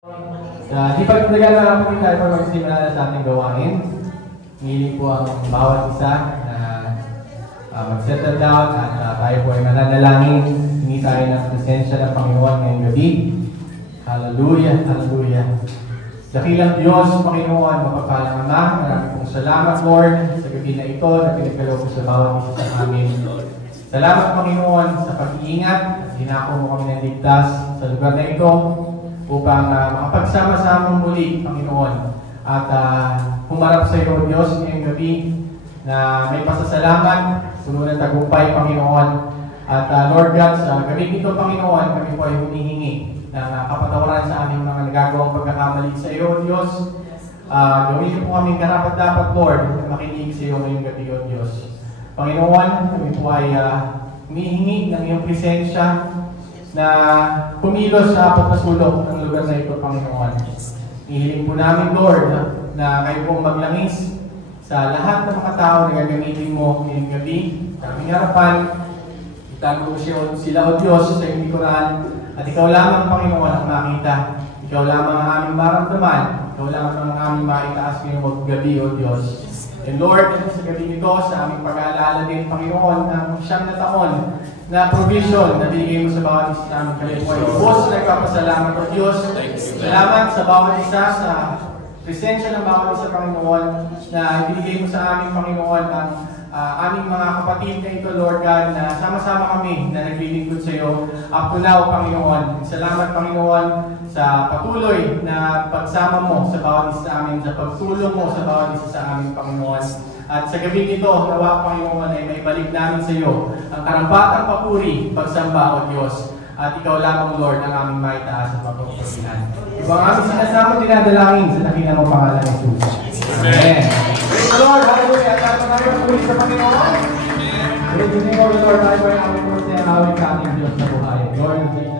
Di pa naglalaro po tayo para magsimula sa ating gawain. Hiling po ang bawat isa na mag-settle down at tayo po ay mananalangin. Hingi tayo ng presensya ng Panginoon ngayong gabi. Hallelujah, hallelujah. Dakilang Diyos, Panginoon, mapagpalang Ama, maraming pong salamat, Lord, sa gabi na ito na pinagkaloob sa bawat isa sa amin. Salamat, Panginoon, sa pag-iingat at hinako mo kami ng ligtas sa lugar na ito upang makapagsama-sama muli, Panginoon, at humarap sa iyo, Diyos, ngayong gabi na may pasasalamat, puno ng tagumpay, Panginoon. At Lord God, sa gabi ito, Panginoon, kami po ay humihingi ng kapatawaran sa aming mga nagagawang pagkakamali sa iyo, Diyos. Gawin niyo po kaming karapat-dapat, Lord, na makinig sa iyo ngayong gabi, O Diyos. Panginoon, kami po ay humihingi ng iyong presensya na kumilos sa apat na sulok ng lugar na ito, Panginoon. Ihiling po namin, Lord, na kayo pong maglangis sa lahat ng mga tao na gagamitin mo ngayong gabi. Sa aming harapan, itago sila, O Diyos, sa iyong likuran. At ikaw lamang, Panginoon, ang makita. Ikaw lamang ang aming maramdaman. Ikaw lamang ang aming maitaas ngayong gabi, O Diyos. And Lord, sa gabi nito, sa aming pag-aalala din, Panginoon, ng 9 na taon na provision na binigay mo sa bawat isa namin. Kami po ay ubos na nagpapasalamat, O Diyos. Salamat sa bawat isa, sa presensya ng bawat isa, Panginoon, na ibinigay mo sa aming, Panginoon, ang aming mga kapatid na ito, Lord God, na sama-sama kami na naglilingkod sa iyo. Up to now, Panginoon. Salamat, Panginoon, sa patuloy na pagsama mo sa bawat isa sa amin, sa pagtulong mo sa bawat isa sa amin, Panginoon. At sa gabi nito, nawa, Panginoon, ay may balik namin sa iyo ang karampatang papuri, pagsamba, O Diyos. At ikaw lamang, Lord, ang aming maitaas at mapagpagpilan. Ito ang aming sinasama dinadalangin sa dakilang mong pangalan ng Jesus. Amen. Praise the Lord, hallelujah. At tayo tayo puri sa Panginoon. Praise the name of the Lord, tayo ay aming Lord sa aming kaming Diyos sa buhay. Lord Jesus.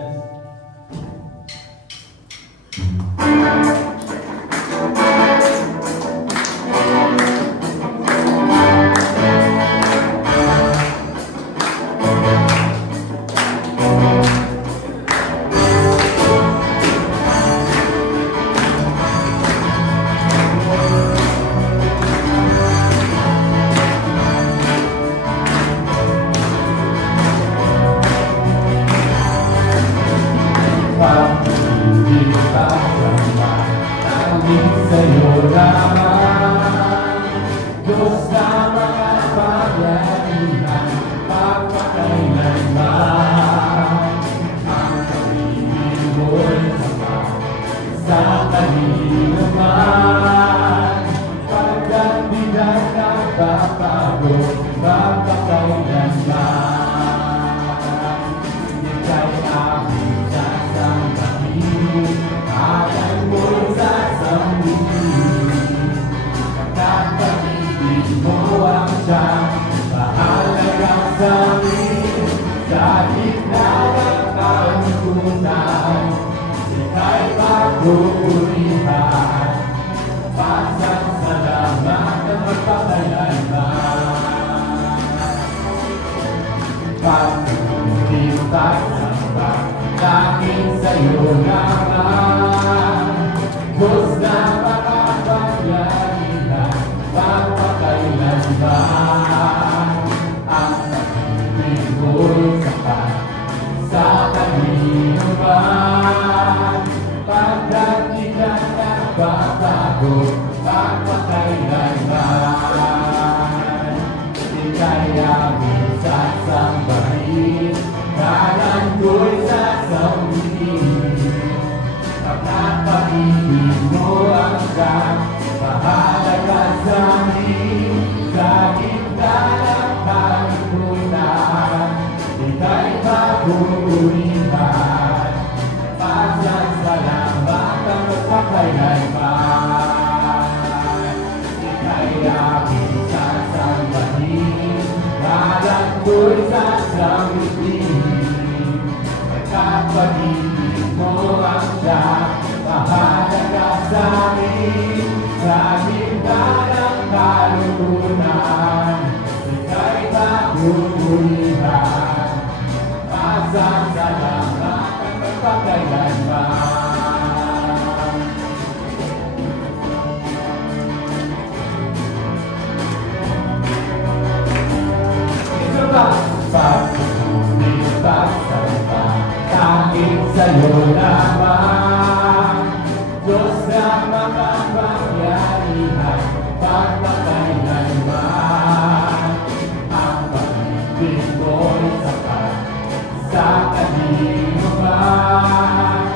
Salamat ang magpakailanman. ipagsalita kahit sa'yo lamang. Diyos na makapangyarihan, pagpapailanman. Ang pag-ibig mo'y sapat sa kanino man.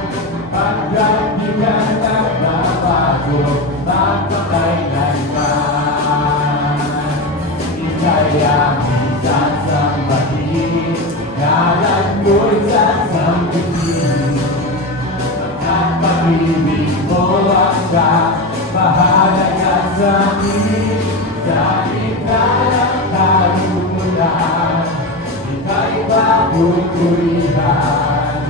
Hanggang di ka nagbabago, pagpapailanman. Ika'y aming sasambahin, ngalan mo'y sasambihin. Ang pag-ibig mo ang mahalaga sa amin. Sa gitna ng kalungkutan, ika'y papupurihan.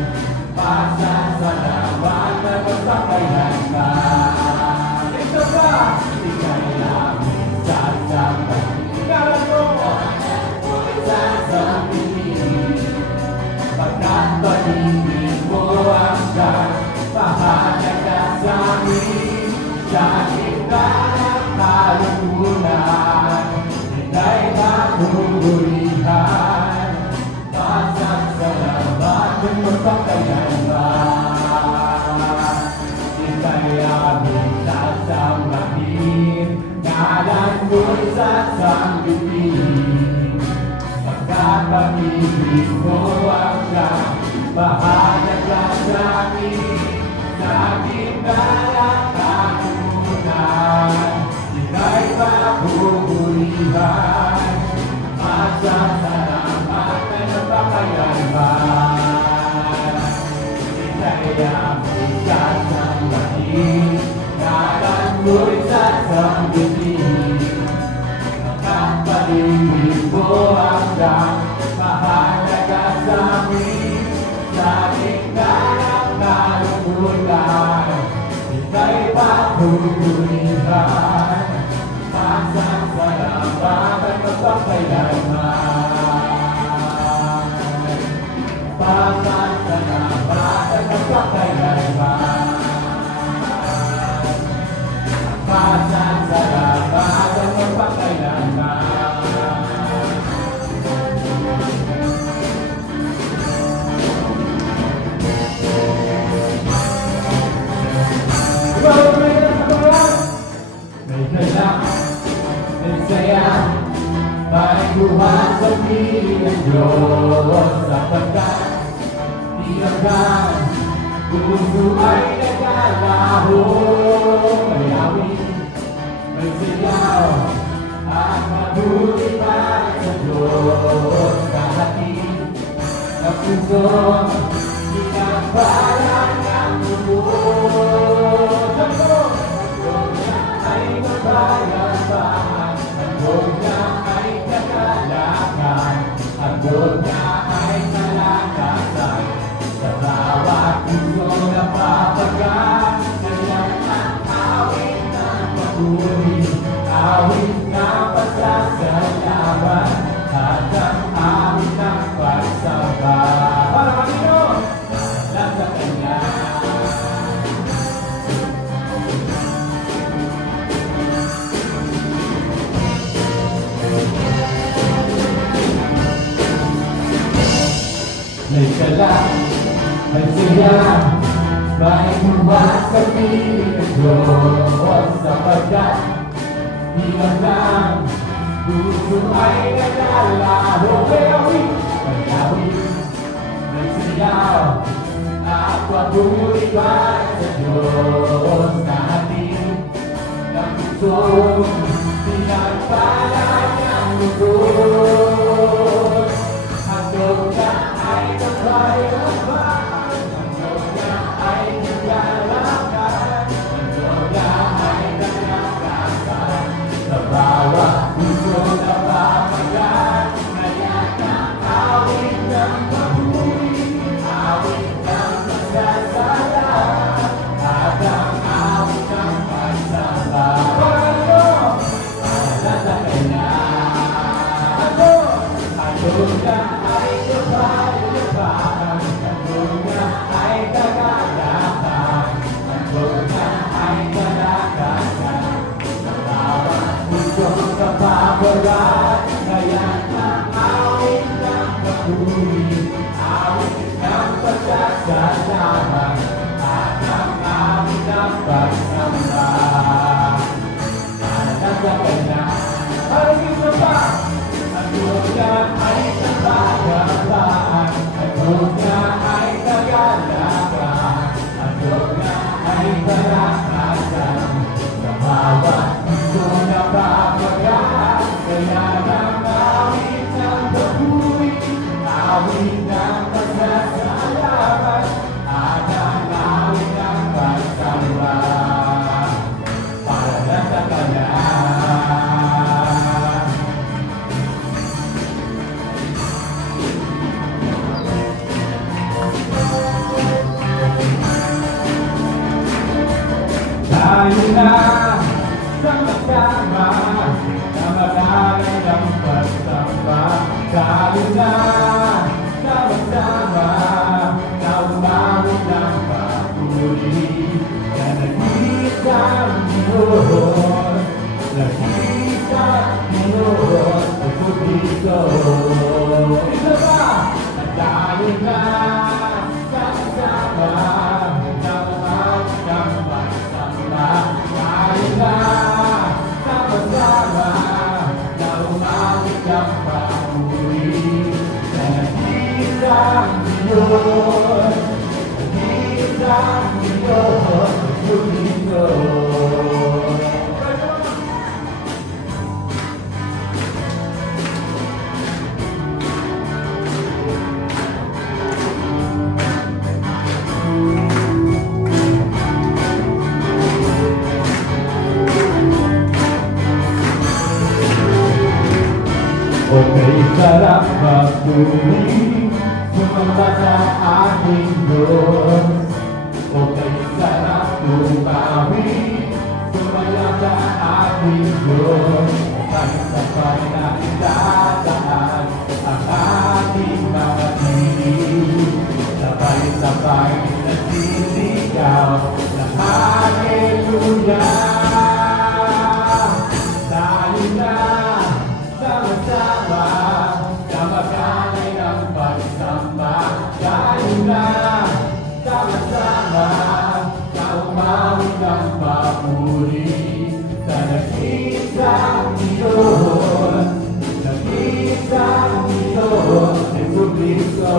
Pasasalamat na magpapailanman. Ito ba? Ika'y aming sasambahin. Ngalan mo'y sasambihin. Pagkat pag-ibig mo ang mahalaga sa amin. Sa gitna ng kalungkutan, ika'y papupurihan. Pasasalamat ng magpapailanman. Ika'y aming sasambahin, ngalan mo'y sasambihin. Pagkat pag-ibig mo ang mahalaga sa amin. Sa gitna ng kalungkutan, ika'y papupurihan. Pasasalamat na magpapailanman. Ika'y aming sasambahin, ngalan mo'y sasambihin. Pagkat pag-ibig mo hanggang mahalaga sa amin. Sa gitna ng kalungkutan, ika'y papupurihan. Pasasalamat at magpapailanman. Pasasalamat at magpapailanman. Pasasalamat at magpapailanman. May kailangan ng saya, may buhat sa piling ng Diyos. Sapagkat di hanggang puso ay nagkalaho. May awit, may sayaw, at mabuti para sa Diyos. Kahatid ng puso, pinagbalan ng lubos. Ay mabayabaan, handog niya ay kagalakan, handog niya ay kalakasan. Sa bawat puso na papagat, ganyan ang awit ng papuri, awit na pasasalamat, at ang awit ng pagsamba. Para kanino? Para sa Kanya. May sala, may saya, may buhat sa piling ng Diyos. Sapagkat di hanggang puso ay naglalaro. May awit, may sayaw, at papuri para sa Diyos. Natin ng puso, pinagpalan ng lubos. Handog na ay nagbayabaan, handog na ay naglalakan, handog na ay naglakasan. Sa bawat puso na pamagat, ganyan ang awit ng papuri, awit ng magsasalamat, at ang awit ng pagsamba. Para sa Kanya. papuri, awit ng pasasalamat at ang awit ng pagsamba. Para sa Kanya, harapin mo pa, ang buong niya ay kapagabaan, ang buong niya ay kagalakan, ang buong niya ay kalakasan. Sa bawat mundo na papagaan, kaya ng awit ng papuri, awit ng pasasalamat at ang awit ng pagsamba. Para lang sa Kanya. Tayo na sama-sama na magalay ng pagsamba. Tayo na sama-sama na umawit ng papuri. Na nag-iisang Diyos, nag-iisang Diyos, nagpupito. Ito ba? Tayo na sama-sama na umawit ng pagsamba. Tayo na sama-sama na umawit ng papuri. Na nag-iisang Diyos, nag-iisang Diyos, nagpupito. Okay, sarap magpuri, sumamba sa ating Diyos. Okay, sarap tumawi, sumaya sa ating Diyos. Sabay-sabay na itataan ang ating mga tinig. Sabay-sabay na sisigaw ng Hallelujah. Tayo na sama-sama na magalay ng pagsamba. Tayo na sama-sama na umawit ng papuri. Sa nag-iisang Diyos, nag-iisang Diyos, Jesucristo.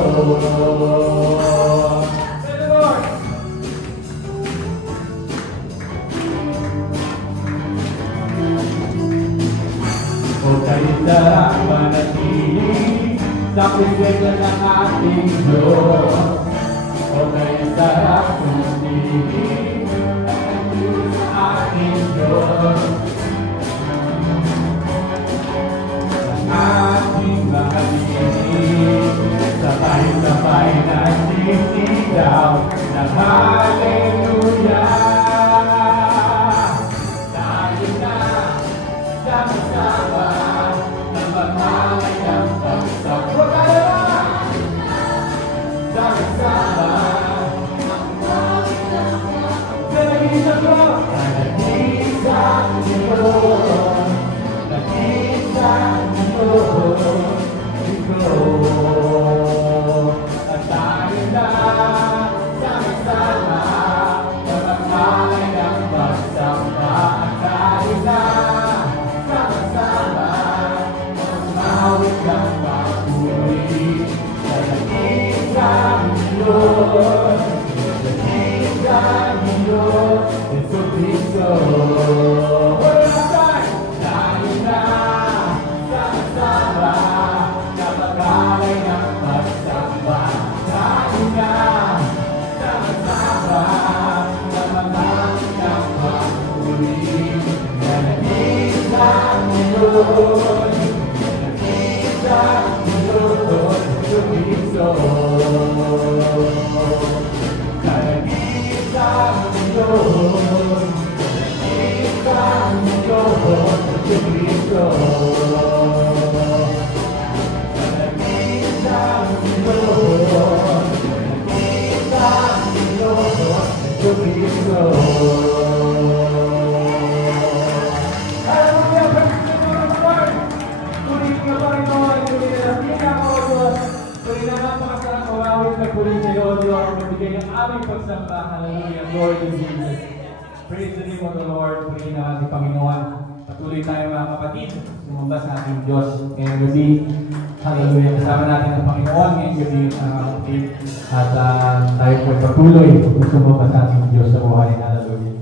O kayo sarap manatili sa presensya ng ating Diyos. O kayo sarap manatili sa ating Diyos. Ang ating mga tinig, sabay-sabay na sisigaw ng Hallelujah. Tayo na sama-sama na magmalay ng pagsamba. Sama-sama sa nag-iisang Diyos, nag-iisang Diyos, nag-iisang Diyos, Diyos. At tayo na sama-sama na magmalay ng pagsamba. At tayo na sama-sama na umawit ng papuri. Sa nag-iisang Diyos, nag-iisang Diyos, Jesucristo. Tayo na sama-sama na magalay ng pagsamba. Tayo na sama-sama na magalay ng papuri. Na nag-iisang Diyos, nag-iisang Diyos, Jesucristo. magpuli sa iyo, Diyos, magbigay ng aming pagsamba. Hallelujah. Glory to Jesus. Praise the name of the Lord. Purihin na ating Panginoon. Patuloy tayo mga kapatid, sumamba sa ating Diyos. Ngayong gabi, hallelujah. Kasama natin ang Panginoon ngayong gabi, mga kapatid. At tayo po patuloy sumamba sa ating Diyos sa buhay. Hallelujah.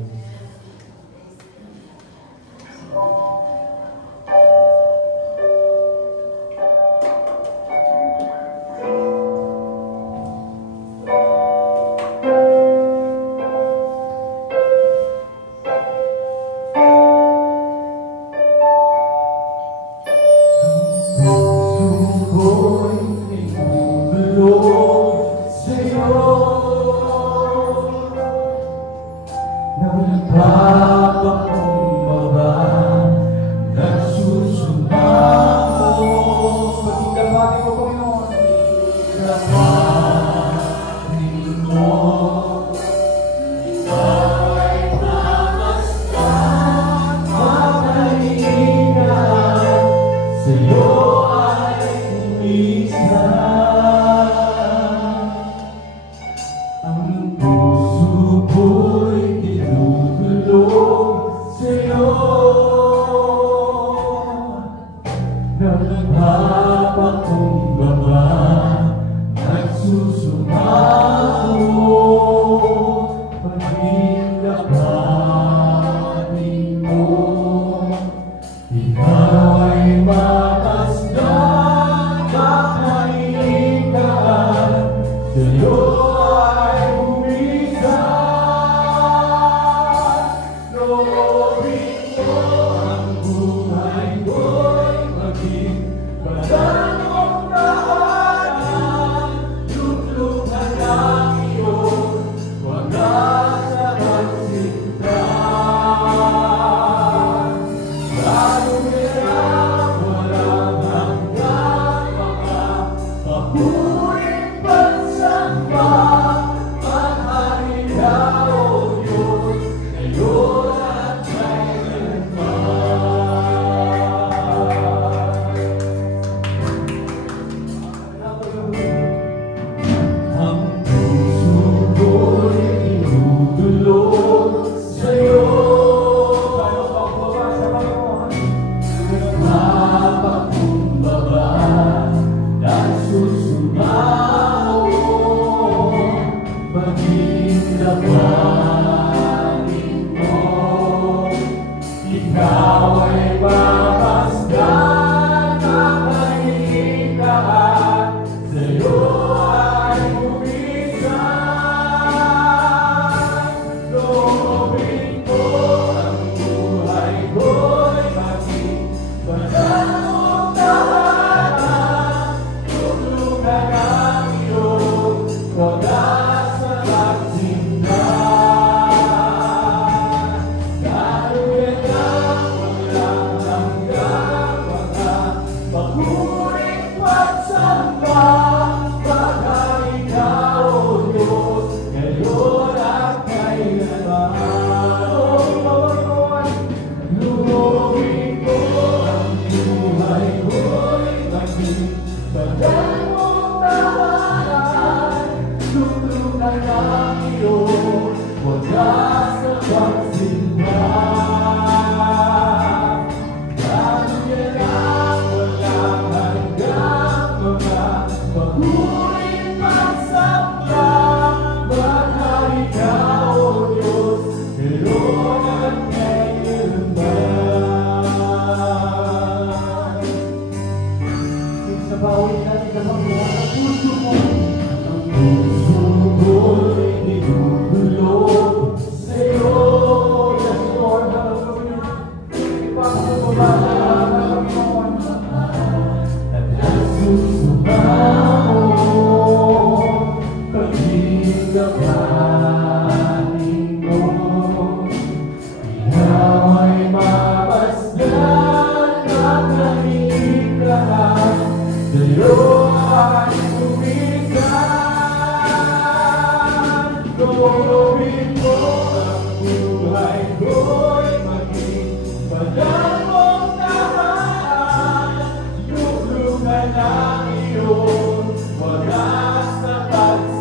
Wagas na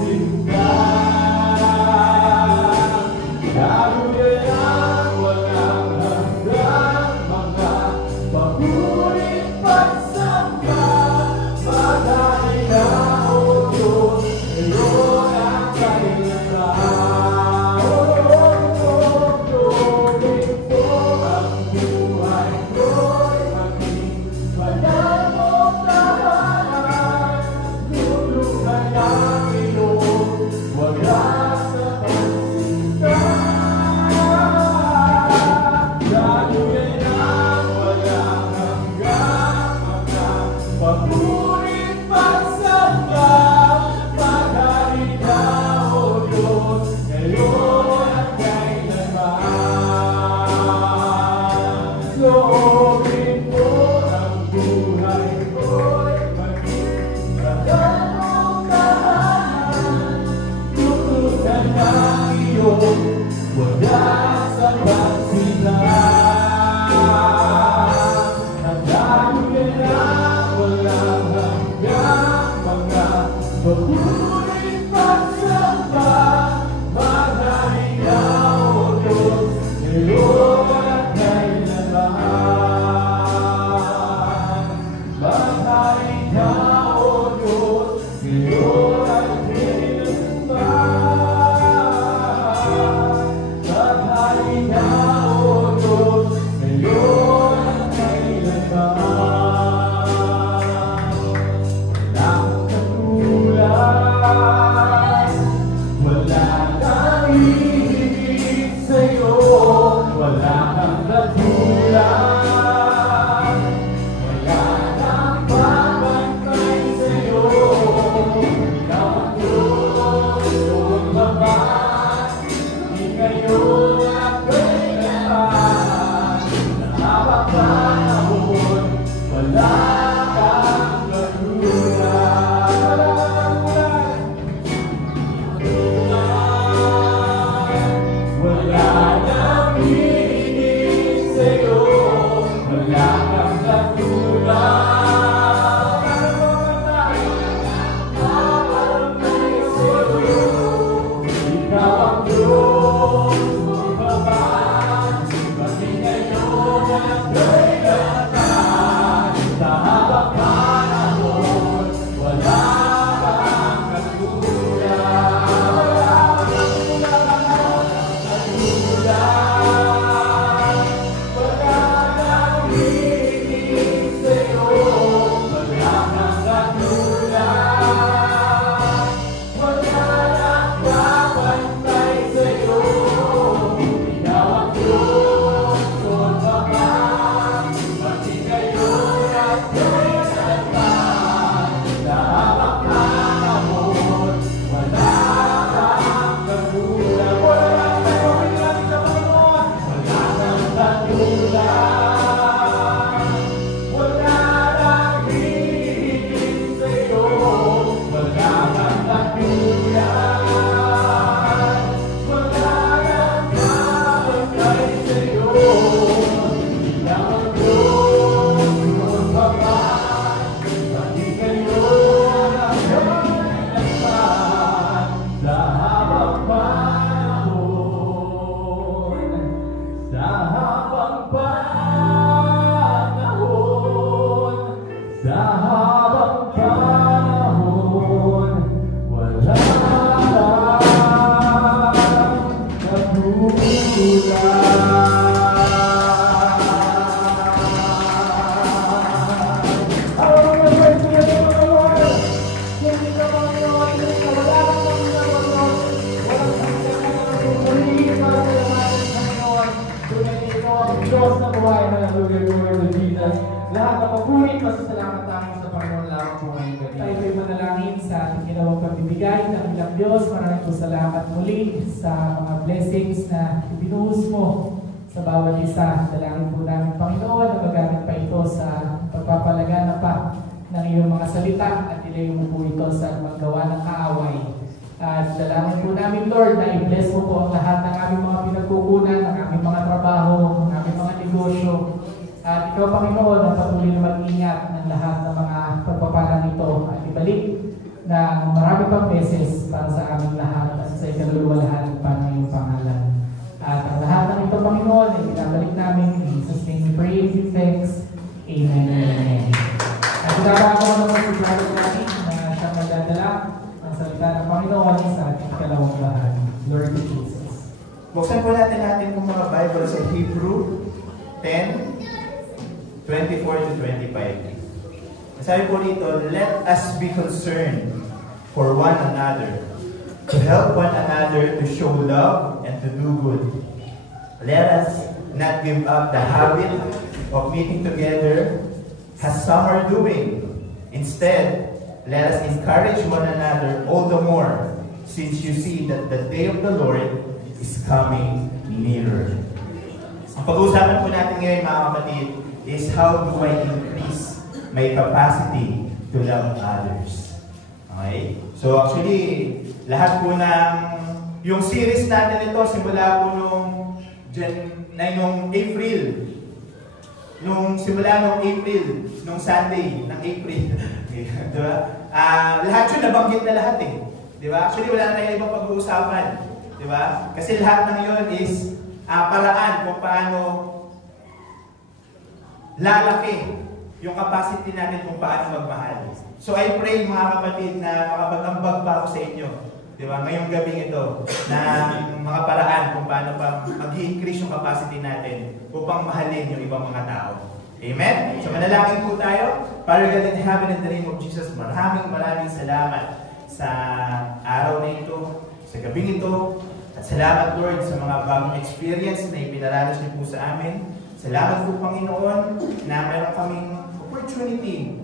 Buksan po natin kung mga Bible sa Hebrew 10, 24 to 25. Sabi po dito, let us be concerned for one another, to help one another, to show love, and to do good. Let us not give up the habit of meeting together as some are doing. Instead, let us encourage one another all the more, since you see that the day of the Lord is coming nearer. Ang pag-uusapan po natin ngayon, mga kapatid, is how do I increase my capacity to love others? Okay? So actually, lahat po ng yung series natin ito, simula po nung April. Simula nung April, nung Sunday ng April. Diba? Lahat yun, nabanggit na lahat eh. Di ba? Actually, wala na tayong ibang pag-uusapan. Di ba? Kasi lahat ng yun is paraan kung paano lalaki yung capacity natin kung paano magmahal. So I pray mga kapatid na makapag-ambag pa ako sa inyo. Di ba? Ngayong gabing ito, na mga paraan kung paano pa mag-i-increase yung capacity natin upang mahalin yung ibang mga tao. Amen? So manalangin po tayo. Father God in heaven, in the name of Jesus, maraming salamat sa araw na ito, sa gabing ito, at salamat Lord sa mga bagong experience na ipinaranas niyo po sa amin. Salamat po Panginoon na mayroon kaming opportunity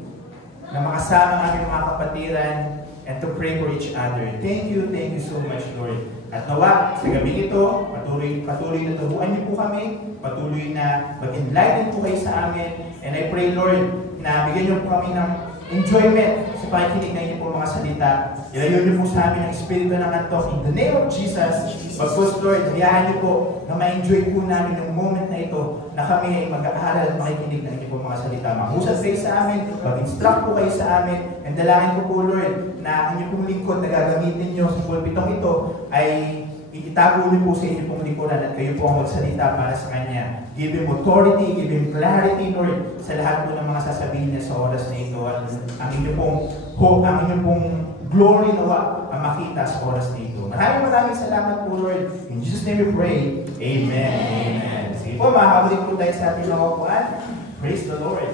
na makasama ang aming mga kapatiran and to pray for each other. Thank you so much Lord. At nawa, sa gabing ito, patuloy na tubuan niyo po kami, patuloy na mag-enlighten po kayo sa amin, and I pray Lord na bigyan niyo po kami ng enjoyment sa pakikinig na inyo po mga salita. Ilayo niyo po sa amin ang Espiritu ng Antok in the name of Jesus. Pagpos Lord, hayaan niyo po na ma-enjoy po namin yung moment na ito na kami ay mag-aaral at makikinig ng inyo po mga salita. Mahusad kayo sa amin, mag-instruct po kayo sa amin, and dalangin ko po Lord na ang inyo pong lingkod na gagamitin niyo sa pulpitong ito ay itago niyo po sa inyo pong lingkuran at kayo po ang magsalita para sa Kanya. Give Him authority, give Him clarity, Lord, sa lahat po ng mga sasabihin niya sa oras na ito. At ang inyong pong hope, ang inyong pong glory nawa ang makita sa oras na ito. Maraming salamat po, Lord. In Jesus' name we pray. Amen. Amen. Sige po, makakabalik po tayo sa ating mga upuan. Praise the Lord.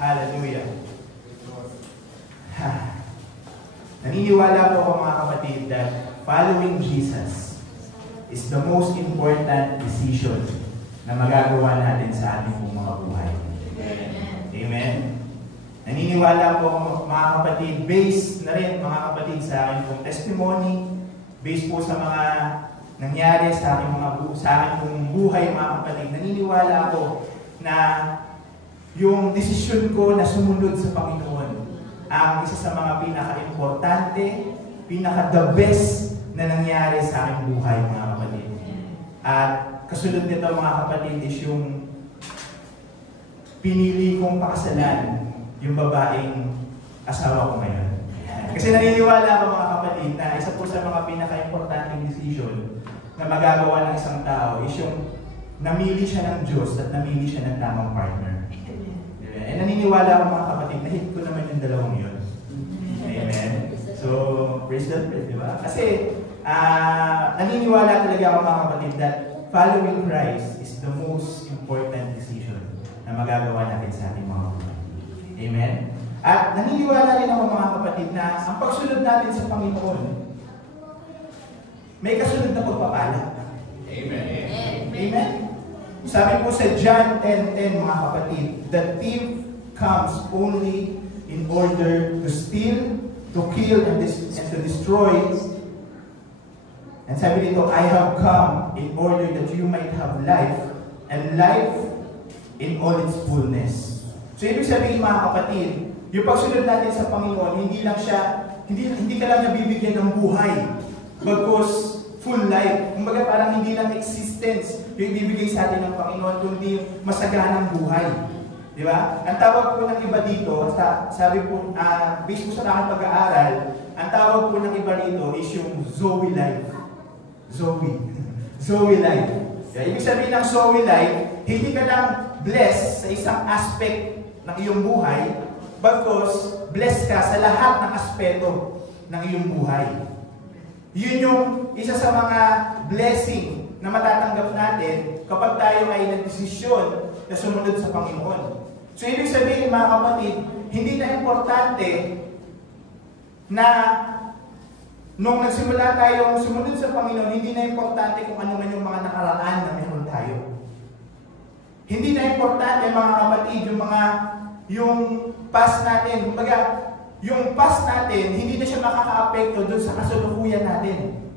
Hallelujah. Naniniwala po ako mga kapatid that following Jesus is the most important decision na magagawa natin sa ating pong mga buhay. Amen. Naniniwala po mga kapatid, based na rin mga kapatid sa akin pong testimony, based po sa mga nangyari sa aking pong buhay mga kapatid, naniniwala ko na yung desisyon ko na sumunod sa Panginoon ang isa sa mga pinaka-importante, pinaka-the best na nangyari sa aking buhay mga kapatid. At kasunod nito mga kapatid is yung pinili kong pakasalan yung babaeng asawa ko ngayon. Kasi naniniwala ako mga kapatid na isa po sa mga pinaka-importanting decision na magagawa ng isang tao is yung namili siya ng Diyos at namili siya ng tamang partner. And naniniwala ako mga kapatid na hit ko naman yung dalawang yun. Amen. So, praise the Lord, di ba? Kasi naniniwala talaga ako mga kapatid that following Christ is the most important decision na magagawa natin sa ating mga buhay. Amen? At naniniwala rin ako mga kapatid na ang pagsunod natin sa Panginoon, may kasunod na pagpapala. Amen. Amen? Sabi po sa John 10:10 mga kapatid, the thief comes only in order to steal, to kill, and to destroy. And sabi dito, I have come in order that you might have life, and life in all its fullness. So ibig sabihin mga kapatid, yung pagsunod natin sa Panginoon, hindi ka lang niya bibigyan ng buhay, bagkus full life. Kumbaga parang hindi lang existence yung ibibigay sa atin ng Panginoon, kundi masaganang buhay. Di ba? Ang tawag po ng iba dito, sabi po, based po sa aking pag-aaral, ang tawag po ng iba dito is yung Zoe life. Zoe life. Ibig sabihin ng Zoe life, hindi ka lang blessed sa isang aspect ng iyong buhay, bagkus blessed ka sa lahat ng aspeto ng iyong buhay. Yun yung isa sa mga blessing na matatanggap natin kapag tayo ay nagdesisyon na sumunod sa Panginoon. So ibig sabihin mga kapatid, hindi na importante na nung nagsimula tayong sumunod sa Panginoon, hindi na importante kung ano man yung mga nakaraan na meron tayo. Hindi na importante mga kapatid, yung past natin. Kumbaga, yung past natin, hindi na siya makaka-apekto doon sa kasalukuyan natin.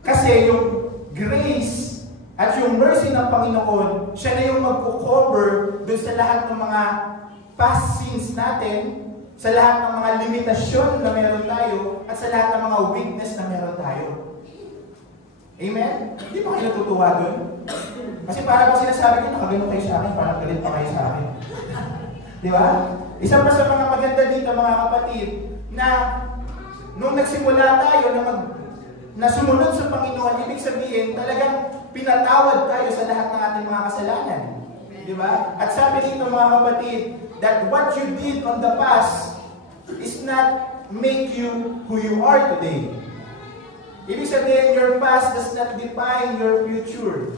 Kasi yung grace at yung mercy ng Panginoon, siya na yung magko-cover doon sa lahat ng mga past sins natin, sa lahat ng mga limitasyon na meron tayo, at sa lahat ng mga weakness na meron tayo. Amen? Hindi ba kayo natutuwa doon? Kasi parang kung sinasabi ko, nakagano kayo sa akin, parang galit pa kayo sa akin. Di ba? Isa pa sa mga maganda dito mga kapatid, na nung nagsimula tayo na sumunod sa Panginoon, ibig sabihin, talagang pinatawad tayo sa lahat ng ating mga kasalanan. Di ba? At sabi dito mga kapatid, that what you did on the past is not make you who you are today. Ibig sabihin, your past does not define your future.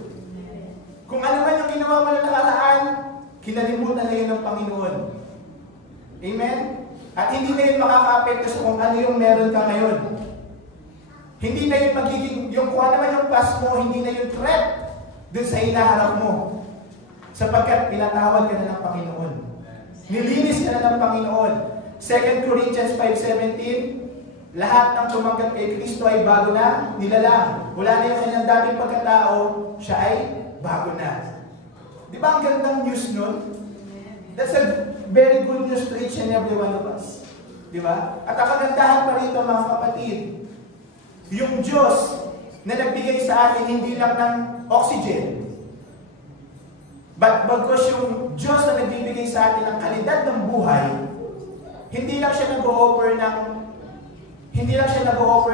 Kung ano man yung ginawa mo na nakaraan, kinalimutan na yun ng Panginoon. Amen? At hindi na yun makaka-apekto sa kung ano yung meron ka ngayon. Hindi na yun magiging, yung kung ano man yung past mo, hindi na yung threat dun sa hinaharap mo. Sapagkat pinatawad ka na ng Panginoon. Nilinis ka na ng Panginoon. 2 Corinthians 5:17, lahat ng tumanggap kay Kristo ay bago na, nilalang. Wala na yung kanyang dating pagkatao, siya ay bago na. Di ba ang gandang news nun? That's a very good news to each and every one of us. Di ba? At ang kagandahan pa rito mga kapatid, yung Diyos na nagbigay sa atin hindi lang ng oxygen, but bagkus yung Diyos na nagbibigay sa atin ng kalidad ng buhay, hindi lang siya nag-o-offer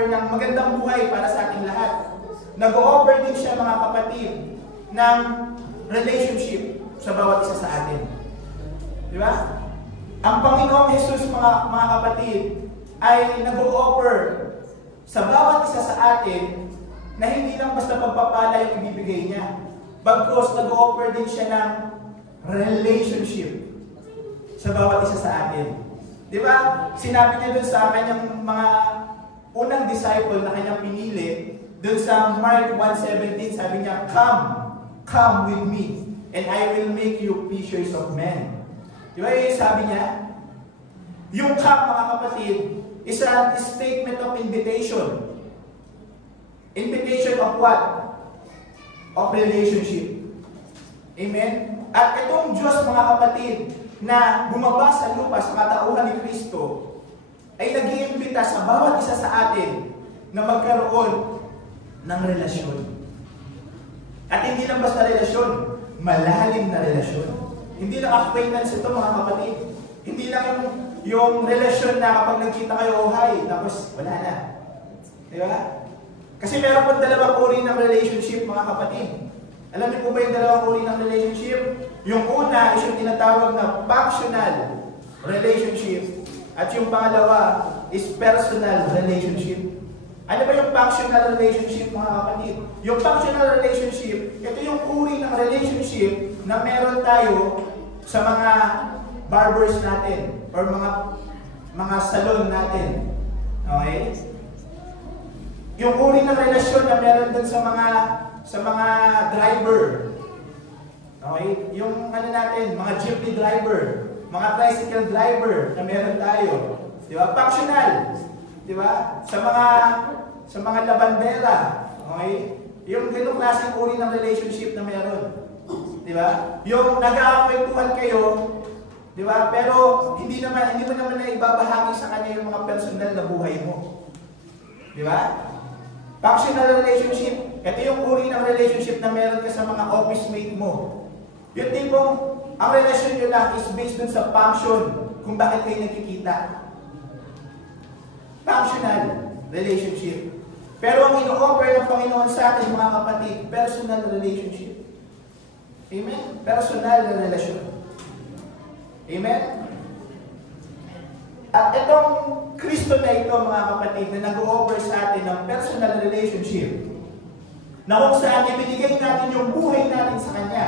ng magandang buhay para sa ating lahat. Nag-o-offer din siya mga kapatid ng relationship sa bawat isa sa atin. Di ba? Ang Panginoong Jesus mga kapatid ay nag-o-offer sa bawat isa sa atin na hindi lang basta pagpapala yung ibibigay niya. Bagkus nag-o-offer din siya ng relationship sa bawat isa sa atin. Di ba? Sinabi niya dun sa kanyang mga unang disciple na kanyang pinili, dun sa Mark 1:17, sabi niya, Come with me, and I will make you fishers of men. Di ba yung sabi niya? Yung come, mga kapatid, is a statement of invitation. Invitation of what? Of relationship. Amen? At itong Diyos, mga kapatid, na bumaba sa lupa sa katauhan ni Kristo, ay nag-iimbita sa bawat isa sa atin na magkaroon ng relasyon. At hindi lang basta relasyon, malalim na relasyon. Hindi lang acquaintance ito mga kapatid. Hindi lang yung relasyon na kapag nagkita kayo, oh hi, tapos wala na. Diba? Kasi meron po dalawang uri ng relationship mga kapatid. Alam niyo po ba yung dalawang uri ng relationship? Yung una is yung tinatawag na functional relationship. At yung pangalawa is personal relationship. Ano ba yung functional relationship mga kapatid? Yung functional relationship, ito yung uri ng relationship na meron tayo sa mga barbers natin or mga salon natin. Okay? Yung uri ng relasyon na meron dun sa mga driver. Okay? Yung ano natin, mga jeepney driver, mga tricycle driver na meron tayo. Di ba? Functional. Di ba? Sa mga labandera. Okay? Yung ganung klaseng uri ng relationship na meron. Di ba? Yung nag-aakwentuhan kayo, di ba? Pero hindi mo naman na ibabahagi sa kanya yung mga personal na buhay mo. Di ba? Functional relationship. Ito yung uri ng relationship na meron ka sa mga office mate mo. Yung tipong, ang relasyon nyo lang is based dun sa function kung bakit kayo nagkikita. Functional relationship. Pero ang ino-offer ng Panginoon sa atin, mga kapatid, personal relationship. Amen? Personal na relasyon. Amen? At itong Kristo na ito, mga kapatid, na nag-o-offer sa atin ng personal relationship, na kung saan ibinigay natin yung buhay natin sa Kanya.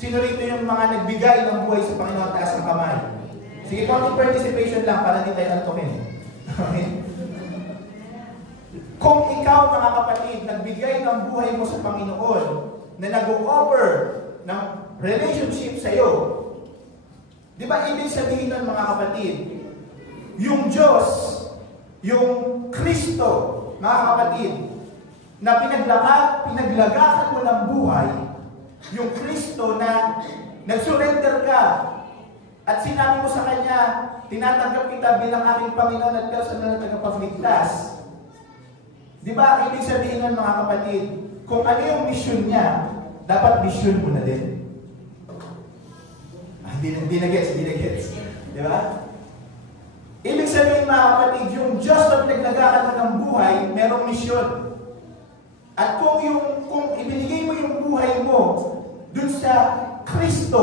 Sino rito yung mga nagbigay ng buhay sa Panginoon, taas ng kamay? Sige, konting participation lang para hindi tayo antukin. Okay? Kung ikaw, mga kapatid, nagbigay ng buhay mo sa Panginoon, na nag-o-offer ng relationship sa iyo, di ba ibig sabihin nun, mga kapatid, yung Diyos, yung Kristo, mga kapatid, na pinaglagakan mo ng buhay, yung Kristo na nag-surrender ka at sinabi mo sa Kanya, tinatanggap kita bilang aking Panginoon at personal na tagapagligtas. Di ba, ibig sabihin nun, mga kapatid, kung ano yung mission niya, dapat mission mo na din. Hindi na gets. Di ba? Ibig sabihin mga kapatid, yung Diyos na pinaglagakan mo ng buhay, merong misyon. At kung ibinigay mo yung buhay mo dun sa Kristo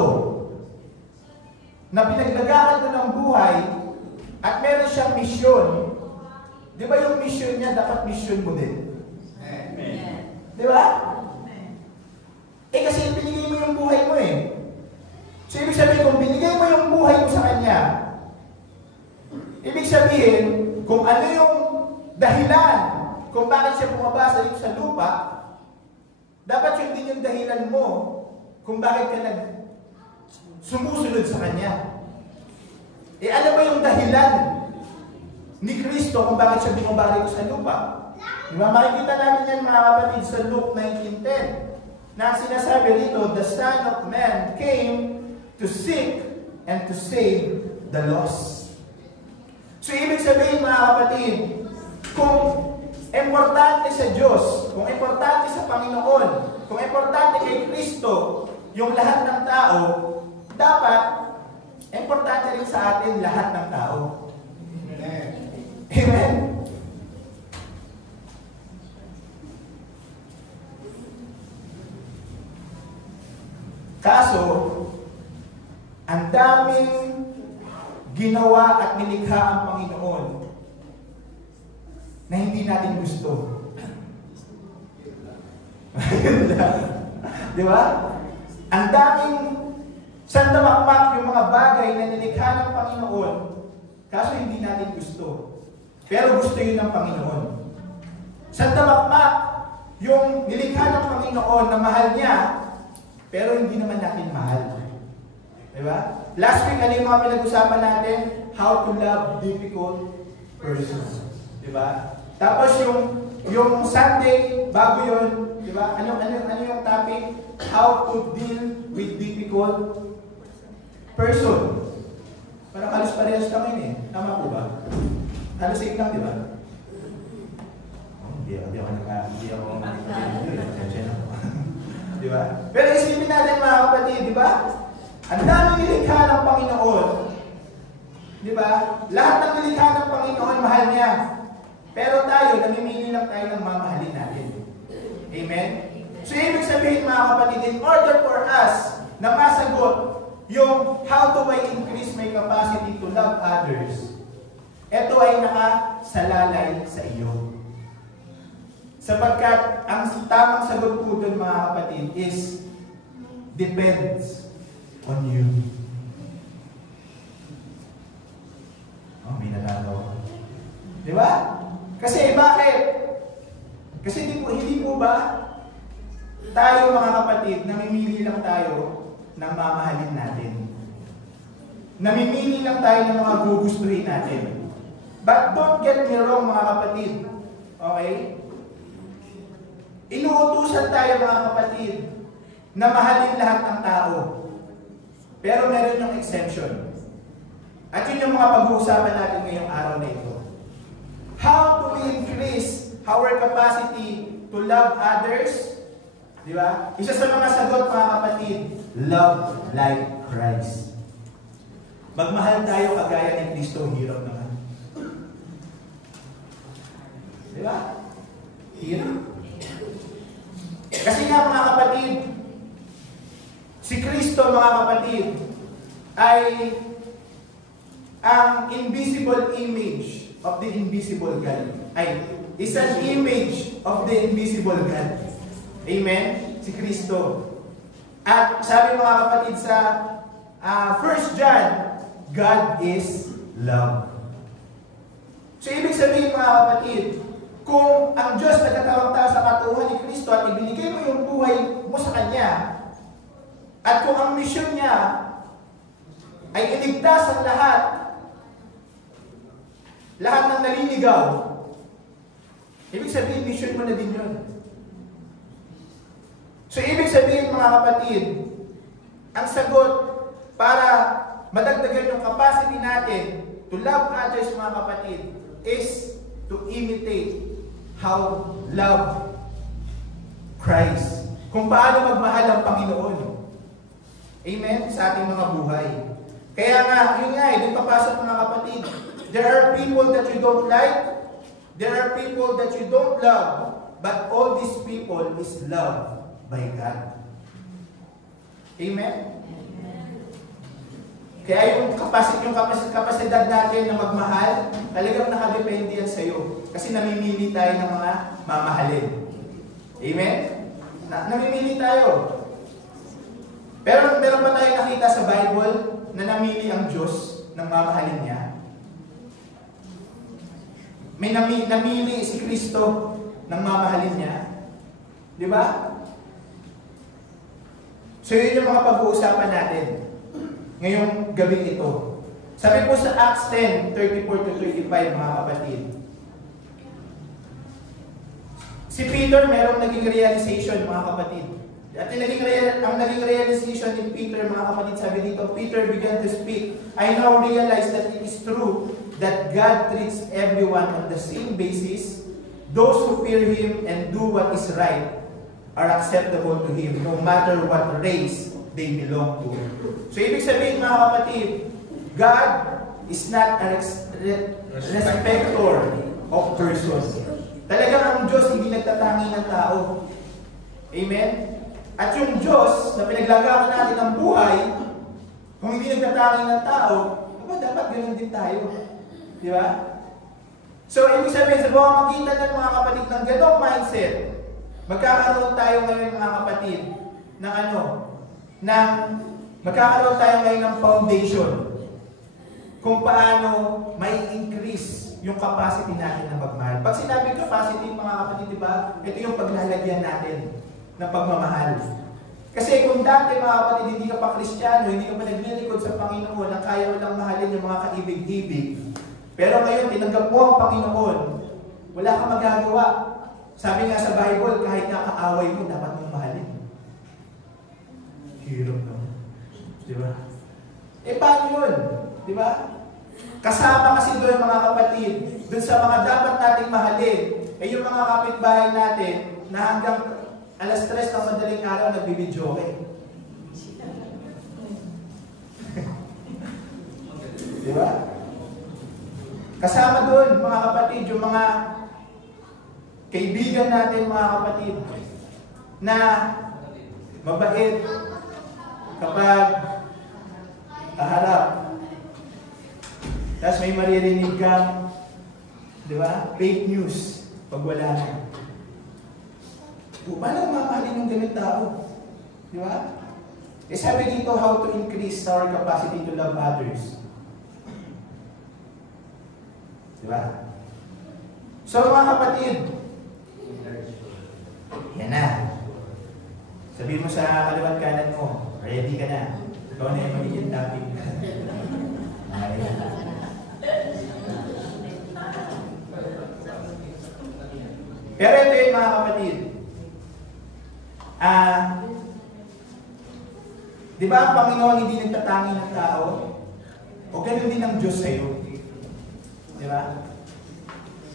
na pinaglagakan mo ng buhay at meron siyang misyon, di ba yung misyon niya dapat misyon mo din? Amen. Di ba? Kasi binigay mo yung buhay mo eh. So ibig sabihin, kung binigay mo yung buhay mo sa Kanya, ibig sabihin, kung ano yung dahilan kung bakit siya bumaba dito sa lupa, dapat yun din yung dahilan mo kung bakit ka sumusunod sa Kanya. Ano ba yung dahilan ni Kristo kung bakit siya bumaba dito sa lupa? Diba? Makikita natin yan mga kapatid sa Luke 19:10 na sinasabi dito, the Son of Man came to seek and to save the lost. So ibig sabihin mga kapatid, kung importante sa Diyos, kung importante sa Panginoon, kung importante kay Kristo yung lahat ng tao, dapat importante rin sa atin lahat ng tao. Amen. Amen. Kaso, ang daming ginawa at nilikha ang Panginoon na hindi natin gusto. Di ba? Ang daming sandamakmak yung mga bagay na nilikha ng Panginoon, kaso hindi natin gusto. Pero gusto yun ng Panginoon. Sandamakmak yung nilikha ng Panginoon na mahal niya, pero hindi naman natin mahal. Diba? Last week, ano yung mga pinag-usapan natin? How to love difficult persons. Diba? Tapos yung Sunday, bago yun, diba? Ano yung topic? How to deal with difficult person. Parang halos parehas lang yun eh. Tama po ba? Halos same lang, diba? Hindi ako diba? Pero isipin natin mga kapatid, diba? Ang daming nilikha ng Panginoon. Di ba? Lahat ng nilikha ng Panginoon, mahal niya. Pero tayo, namimili lang tayo ng mamahalin natin. Amen? So, ibig sabihin mga kapatid, in order for us na masagot yung how do I increase my capacity to love others, ito ay nakasalalay sa iyo. Sapagkat ang tamang sagot po dun mga kapatid is depends on you. Oh, may natatawa. Di ba? Kasi bakit? Kasi hindi po ba tayo mga kapatid, namimili lang tayo ng mamahalin natin. Namimili lang tayo ng mga gugustuhin natin. But don't get me wrong mga kapatid. Okay? Inuutusan tayo mga kapatid na mahalin lahat ng tao. Pero meron yung exemption. At yun yung mga pag-uusapan natin ngayong araw na ito. How do we increase our capacity to love others? Di ba? Isa sa mga sagot mga kapatid, love like Christ. Magmahal tayo kagaya ni Kristo, hirap naman. Di ba? Hirap. Kasi nga mga kapatid, si Kristo, mga kapatid, ay ang invisible image of the invisible God. Ay, is an image of the invisible God. Amen? Si Kristo. At sabi mga kapatid sa 1 John, God is love. So, ibig sabihin mga kapatid, kung ang Diyos nagkatawag tayo sa katuhan ni Kristo at ibinigay mo yung buhay mo sa Kanya, at kung ang misyon niya ay iligtas ang lahat ng naliligaw, ibig sabihin, mission mo na din yun. So, ibig sabihin, mga kapatid, ang sagot para madagdagan yung capacity natin to love others, mga kapatid, is to imitate how love Christ. Kung paano magmahal ang Panginoon. Amen? Sa ating mga buhay. Kaya nga, yun nga, doon papasok mga kapatid, There are people that you don't like. There are people that you don't love. But all these people is loved by God. Amen? Kaya yung kapasidad natin na magmahal, talagang nakadepende yan sa'yo. Kasi namimili tayo ng mga mamahalin. Amen? Namimili tayo. Pero meron ba tayo nakita sa Bible na namili ang Diyos ng mamahalin niya? May namili si Kristo ng mamahalin niya. Di ba? So yun yung mga pag-uusapan natin ngayong gabi ito. Sabi po sa Acts 10:34-35, mga kapatid. Si Peter merong naging realization, mga kapatid. At ang naging realization ni Peter, mga kapatid, sabi dito, Peter began to speak, I now realize that it is true that God treats everyone on the same basis. Those who fear Him and do what is right are acceptable to Him, no matter what race they belong to. So, ibig sabihin, mga kapatid, God is not a respecter of persons. Talagang ang Diyos hindi nagtatangi ng tao. Amen? At yung Diyos na pinaglagakan natin ng buhay, kung hindi nagtatangi ng tao, dapat ganun din tayo. Di ba? So, ibig sabihin, sa pamamagitan ng mga kapatid ng ganong mindset, magkakaroon tayo ngayon, mga kapatid, ng magkakaroon tayo ngayon ng foundation kung paano may increase yung capacity natin na magmahal. Pag sinabing capacity, mga kapatid, di ba? Ito yung paglalagyan natin ng pagmamahal. Kasi kung dati, mga kapatid, hindi ka pa Kristiyano, hindi ka pa naglilikod sa Panginoon, ang kaya mo lang mahalin yung mga kaibig-ibig. Pero ngayon, tinanggap mo ang Panginoon, wala kang magagawa. Sabi nga sa Bible, kahit nga kaaway mo, dapat mong mahalin. Hirap naman. Di ba? Paano yun? Di ba? Kasama kasi doon, mga kapatid, doon sa mga dapat nating mahalin, yung mga kapitbahay natin na hanggang alas 3 ng madaling araw nagbibidyoke. Di ba? Kasama doon, mga kapatid, yung mga kaibigan natin, mga kapatid, na mabait kapag kaharap. Tapos may maririnig kang, di ba? Fake news pag wala na. Paano mamahalin yung ganit tao? Di ba? Sabi dito, how to increase our capacity to love others. Diba? So, mga kapatid, yan na. Sabihin mo sa kaliwat kanan mo, ready ka na. Ikaw na yung magiging topic. Pero ito yung mga kapatid. Di ba ang Panginoon hindi nagtatangi ng tao? O ganun din ang Diyos sa'yo. Di ba?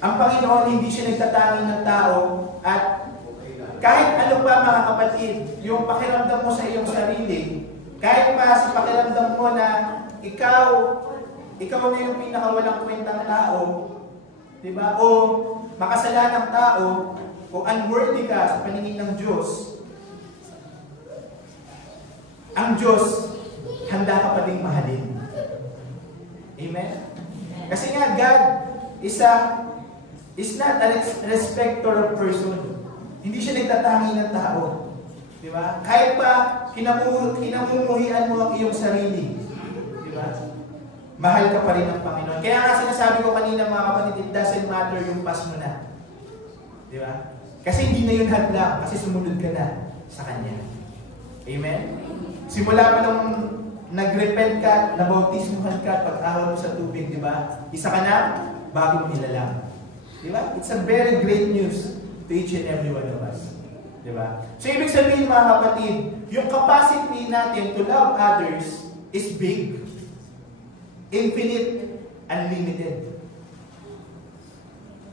Ang Panginoon hindi siya nagtatangi ng tao at kahit ano pa, mga kapatid, yung pakiramdam mo sa iyong sarili, kahit pa sa pakiramdam mo na ikaw na yung pinakawalang kwentang tao, di ba? O makasalanang tao, o unworthy ka sa paningin ng Diyos, ang Diyos, handa ka pa ding mahalin. Amen? Kasi nga, God is not a respecter of person. Hindi siya nagtatangi ng tao. Di ba? Kahit pa kinamumuhian mo ang iyong sarili. Di ba? Mahal ka pa rin ng Panginoon. Kaya nga sinasabi ko kanina, mga kapatid, it doesn't matter yung past mo na. Di ba? Kasi hindi na yun hadlang, kasi sumunod ka na sa Kanya. Amen? Simula pa nung nag-repent ka, nabautismuhan ka, pag-ahon mo sa tubig, di ba? Isa ka na, bago mo nilalang. Di ba? It's a very great news to each and every one of us. Di ba? So, ibig sabihin, mga kapatid, yung capacity natin to love others is big, infinite, unlimited.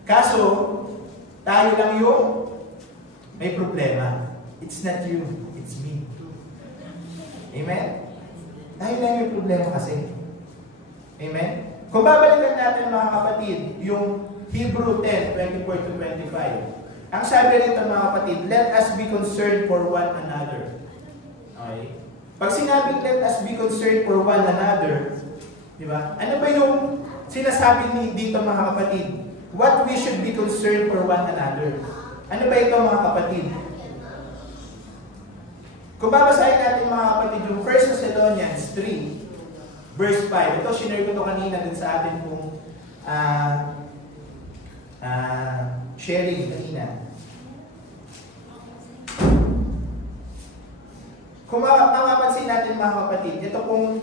Kaso, tayo lang yung may problema. It's not you, it's me. Amen? Tayo lang may problema kasi. Amen? Kung babalikan natin mga kapatid, yung Hebrew 10:24-25. Ang sabi rito mga kapatid, let us be concerned for one another. Okay? Pag sinabing let us be concerned for one another, di ba? Ano ba yung sinasabi dito mga kapatid? What we should be concerned for one another. Ano ba ito mga kapatid? Kung babasahin natin mga kapatid yung 1 Thessalonians 3, verse 5. Ito, sinare ko ito kanina dun sa atin pong sharing kanina. Kung makapansin natin mga kapatid, ito pong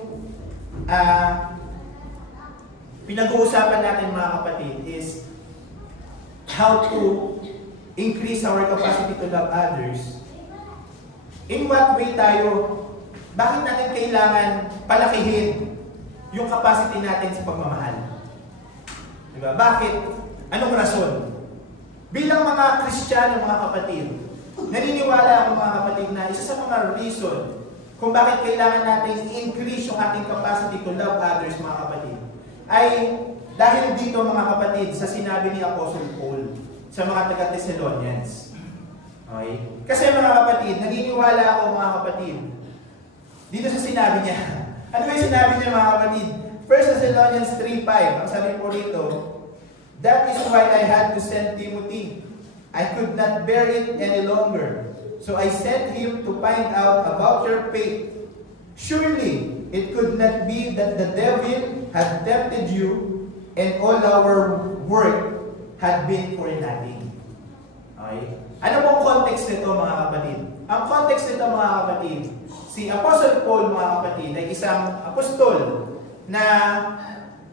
pinag-uusapan natin mga kapatid is how to increase our capacity to love others. In what way tayo, bakit natin kailangan palakihin yung capacity natin sa pagmamahal? Diba? Bakit? Anong rason? Bilang mga Kristiyano, mga kapatid, naniniwala ako mga kapatid na isa sa mga reason kung bakit kailangan natin i-increase yung ating capacity to love others, mga kapatid, ay dahil dito mga kapatid sa sinabi ni Apostle Paul sa mga taga-Thessalonians. Okay? Kasi mga kapatid, naniniwala ako mga kapatid, dito sa sinabi niya. Ano ba yung sinabi niya mga kapatid? 1 Thessalonians 3:5, ang sabi po rito, that is why I had to send Timothy. I could not bear it any longer. So I sent him to find out about your faith. Surely, it could not be that the devil had tempted you and all our work had been for nothing. Okay? Ano pong context nito mga kapatid? Ang context nito mga kapatid, si Apostle Paul mga kapatid ay isang apostol na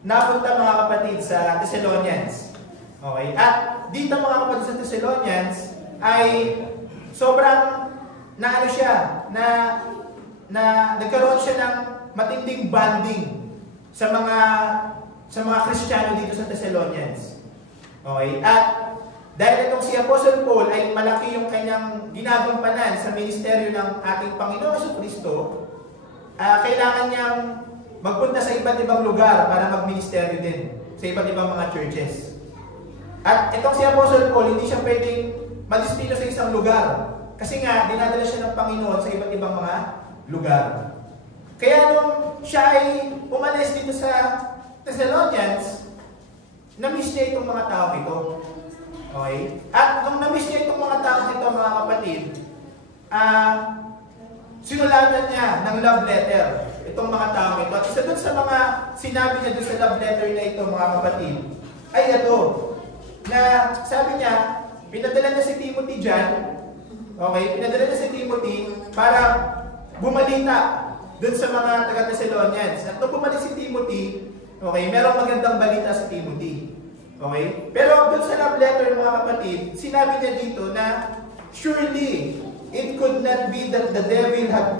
napunta mga kapatid sa Thessalonians. Okay? At dito mga kapatid sa Thessalonians ay sobrang na ano siya, na nagkaroon siya ng matinding bonding sa mga Kristiyano dito sa Thessalonians. Okay? At dahil itong si Apostle Paul ay malaki yung kanyang ginagampanan sa ministeryo ng ating Panginoon Jesucristo, kailangan niyang magpunta sa iba't ibang lugar para magministeryo din sa iba't ibang mga churches. At itong si Apostle Paul, hindi siya pwedeng madistino sa isang lugar. Kasi nga, dinadala siya ng Panginoon sa iba't ibang mga lugar. Kaya nung siya ay umalis dito sa Thessalonians, na-miss niya itong mga tao ito. Okay? At nung na-miss niya itong mga tao ito, mga kapatid, sinulatan niya ng love letter itong mga tao ito. At isa dun sa mga sinabi niya dun sa love letter na ito, mga kapatid, ay ito, na sabi niya, pinadala niya si Timothy dyan, okay, pinadala niya si Timothy para bumalita dun sa mga taga-Thessalonians. At nung bumalik si Timothy, okay, merong magandang balita si Timothy. Okay? Pero dun sa love letter mga kapatid, sinabi niya dito na surely it could not be that the devil had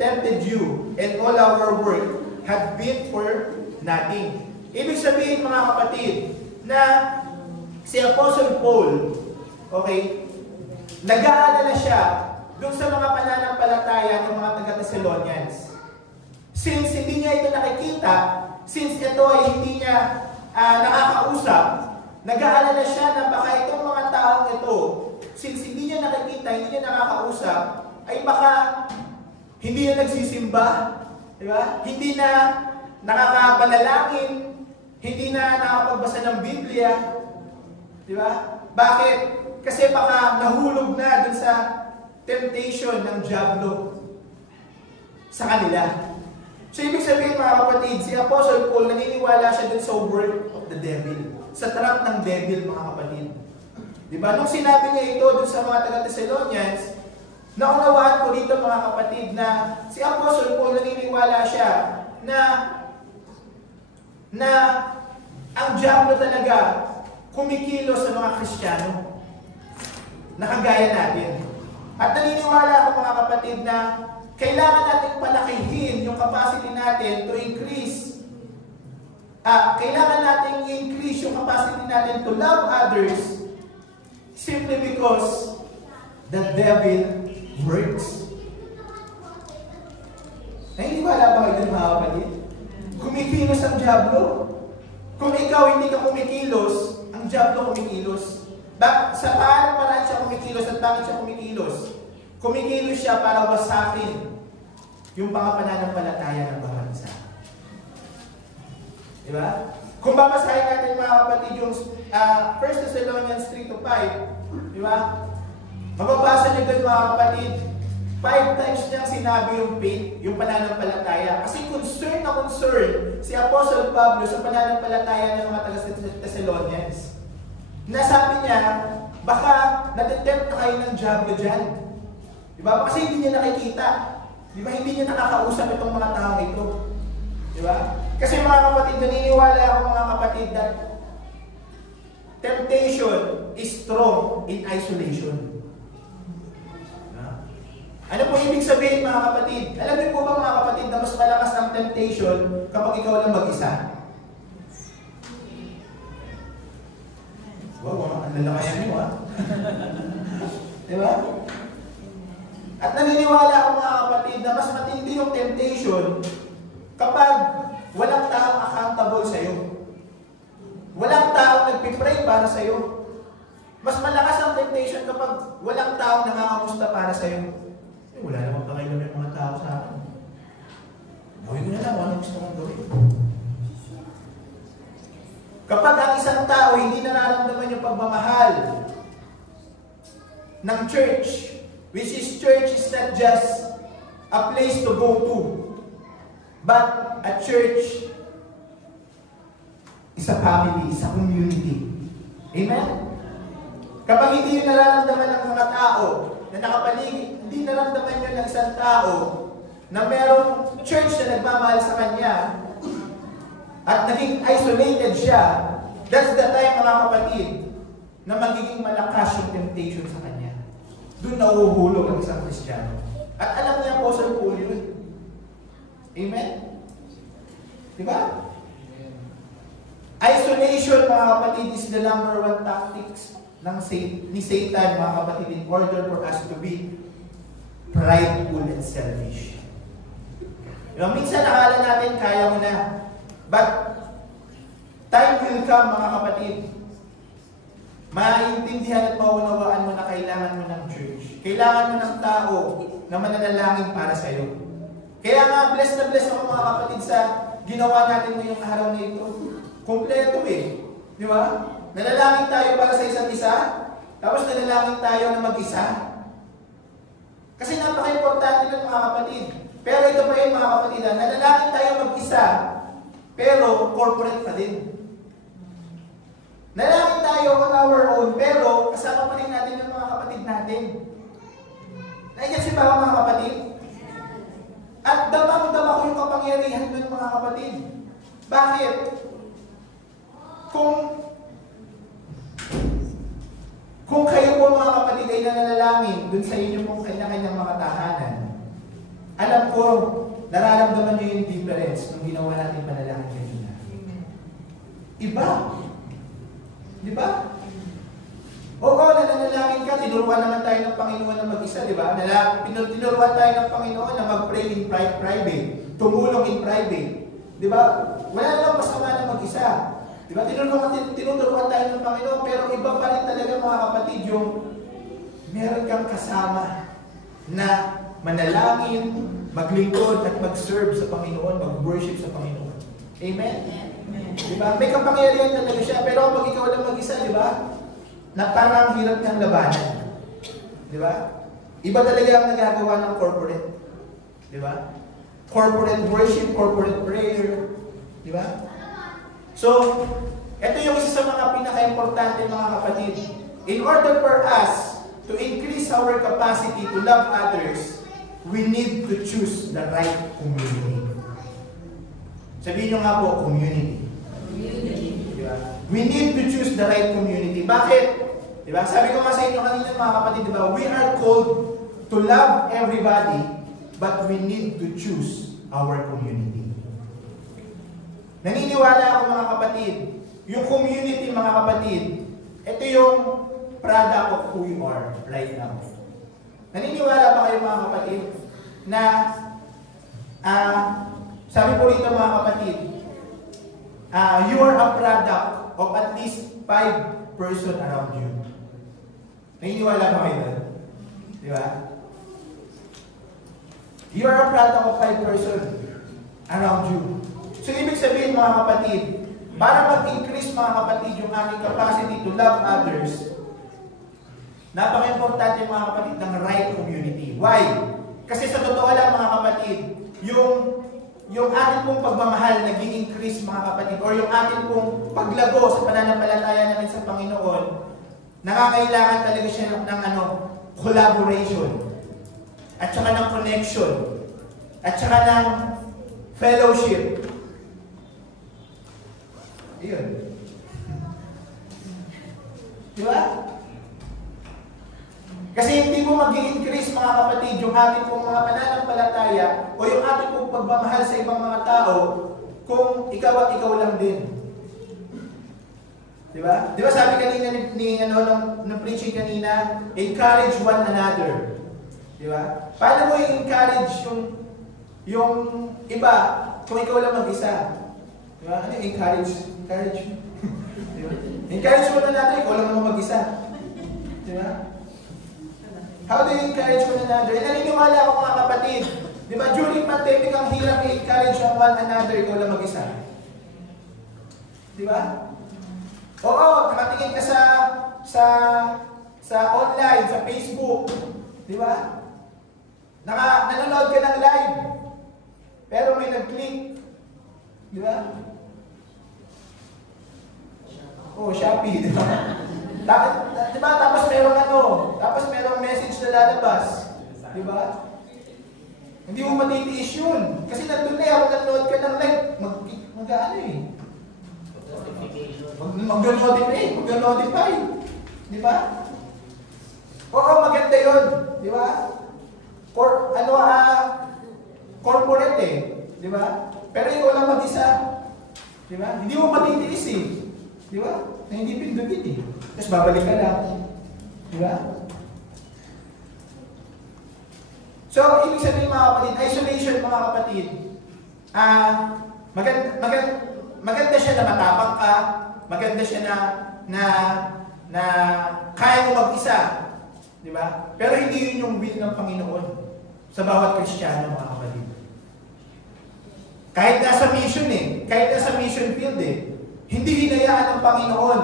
tempted you and all our work had been for nothing. Ibig sabihin mga kapatid na si Apostle Paul, okay, nag-aalala siya dun sa mga pananampalataya ng mga taga-Thessalonians. Since hindi niya ito nakikita, since ito ay hindi niya nakakausap, nag-aalala siya na baka itong mga taong ito, since hindi niya nakikita, hindi niya nakakausap, ay baka hindi na nagsisimba, di ba? Hindi na nakakapanalangin, hindi na nakapagbasa ng Biblia, di ba? Bakit? Kasi baka nahulog na dun sa temptation ng diablo sa kanila. So, ibig sabihin mga kapatid, si Apostle Paul naniniwala siya dun sa work of the devil, sa trap ng devil mga kapatid. Diba? Nung sinabi niya ito dun sa mga taga-Thessalonians, naunawaan ko dito mga kapatid na si Apostle Paul naniniwala siya na ang diablo talaga kumikilos sa mga Kristiyano na kagaya natin. At naniniwala ako mga kapatid na kailangan natin palakihin yung capacity natin to increase. Kailangan natin increase yung capacity natin to love others simply because the devil works. Naniniwala ba kayo mga kapatid? Kumikilos ang diablo? Kung ikaw hindi ka kumikilos, ang diablo kumikilos. Sa paanong paraan siya kumikilos at bakit siya kumikilos? Kumikilos siya para wasakin yung mga pananampalataya ng bawat isa. Diba? Kung babasahin natin mga kapatid yung 1 Thessalonians 3-5, diba? Mababasa niyo doon mga kapatid, 5 times niyang sinabi yung faith, yung pananampalataya. Kasi concern si Apostle Pablo sa pananampalataya ng mga taga-Thessalonians. Nasabi niya, baka natitempt na kayo ng diablo dyan. Diba? Kasi hindi niya nakikita. Diba? Hindi niya nakakausap itong mga tao ito. Diba? Kasi mga kapatid, naniniwala ako mga kapatid that temptation is strong in isolation. Ano po ibig sabihin mga kapatid? Alam niyo po ba mga kapatid na mas malakas ang temptation kapag ikaw lang mag-isa? Wow, ang lalakas niyo ha? Diba? At naniniwala ako mga kapatid na mas matindi yung temptation kapag walang taong accountable sa'yo. Walang taong nagpipray para sa'yo. Mas malakas ang temptation kapag walang taong nangangamusta para sa'yo. Wala namang pakailan yung mga tao sa akin. Gawin ko na lang, ano gusto mong gawin? Kapag ang isang tao hindi nararamdaman yung pagmamahal ng church, which is church is not just a place to go to, but a church is a family, is a community. Amen? Kapag hindi yung nararamdaman ng mga tao na nakapaligid, hindi naramdaman yun ng isang tao na merong church na nagmamahal sa kanya at naging isolated siya, that's the time mga kapatid na magiging malakas yung temptation sa kanya. Doon nauhulog ang isang Kristiyano. At alam niya Apostle Paul yun. Amen? Diba? Isolation mga kapatid is the number 1 tactics ni Satan mga kapatid in order for us to be prideful and selfish. Minsan nakala natin kaya mo na. But time will come mga kapatid. Maintindihan at maunawaan mo na kailangan mo ng church. Kailangan mo ng tao na mananalangin para sa iyo. Kaya nga blessed na blessed ako mga kapatid sa ginawa natin ngayong araw na ito. Kompleto eh. Di ba? Nanalangin tayo para sa isa't isa. Tapos nanalangin tayo na mag-isa. Kasi napaka-importante ng mga kapatid. Pero ito pa yun mga kapatid, nanalangin tayo mag-isa, pero corporate pa din. Nanalangin tayo on our own, pero kasama pa rin natin yung mga kapatid natin. Naiyan si ba mga kapatid? At damang-dama ko yung kapangyarihan ng mga kapatid. Bakit? Kung kayo po mga kapatid ay nananalangin dun sa inyo pong kanya-kanyang mga tahanan, alam ko, nararamdaman nyo yung difference nung ginawa natin panalangin kanina. Iba. Di ba? Oo, nananalangin ka, tinuruan naman tayo ng Panginoon na mag-isa, di ba? Tinuruan tayo ng Panginoon na mag-pray in private, tumulong in private. Di ba? Wala namang masama na mag-isa. Di ba? Tinuturuan tayo ng Panginoon, pero iba pa rin talaga mga kapatid yung meron kang kasama na manalangin, maglingkod at mag-serve sa Panginoon, mag-worship sa Panginoon. Amen? Di ba? May kapangyarihan talaga siya, pero pag ikaw lang mag-isa, di ba? Na parang hirap niyang labanan. Di ba? Iba talaga ang nagagawa ng corporate. Di ba? Corporate worship, corporate prayer. Di ba? So, ito yung isa sa mga pinaka-importante mga kapatid. In order for us to increase our capacity to love others, we need to choose the right community. Sabihin nyo nga po, community. Diba? We need to choose the right community. Bakit? Diba? Sabi ko nga sa inyo kanina mga kapatid, diba? We are called to love everybody, but we need to choose our community. Naniniwala ako mga kapatid, yung community mga kapatid, ito yung product of who you are right now. Naniniwala ba kayo mga kapatid na sabi po rito mga kapatid, you are a product of at least 5 person around you. Naniniwala ba kayo doon? Di ba? You are a product of 5 person around you. So, ibig sabihin mga kapatid, para mag-increase mga kapatid yung ating capacity to love others, napaka-importante mga kapatid ng right community. Why? Kasi sa totoo lang mga kapatid, yung ating pong pagmamahal nag-i-increase mga kapatid, or yung ating pong paglago sa pananampalataya natin sa Panginoon, nakakailangan talaga siya ng collaboration, at saka ng connection, at saka ng fellowship. Iyon. Di ba? Kasi hindi mo mag-i-increase mga kapatid yung ating pong mga pananampalataya o yung ating pong pagmamahal sa ibang mga tao kung ikaw at ikaw lang din. Di ba? Di ba sabi kanina ng preaching kanina, encourage one another. Di ba? Paano mo i-encourage yung iba kung ikaw lang mag-isa? Di ba? Ano yung encourage? Encourage mo. Di ba? Encourage one another, ikaw lang naman mag-isa. Di ba? How do you encourage one another? Naniniwala ako mga kapatid. Di ba, during pandemic, ang hirap i-encourage ang one another, ikaw lang mag-isa. Di ba? Oo, nakatingin ka sa online, sa Facebook. Di ba? Nanonood ka ng live. Pero may nag-click. Di ba? Oh, Shopee, di ba? Diba? Tapos merong message na lalabas. Diba? Hindi mo matitiis yun. Kasi nandun na habang nanonood ka ng live, mag-notify. Diba? Oo, maganda yun. Diba? Corporate eh. Diba? Pero ikaw lang mag-isa. Diba? Hindi mo matitiis eh. Diba? Na hindi pindutin eh. Tapos babalik ka lang. Diba? So, ibig sabihin mga kapatid, isolation mga kapatid, maganda siya na matapang ka, maganda siya na kaya mo mag-isa. Diba? Pero hindi yun yung will ng Panginoon sa bawat Kristiyano mga kapatid. Kahit nasa mission kahit nasa mission field hindi hinayaan ng Panginoon,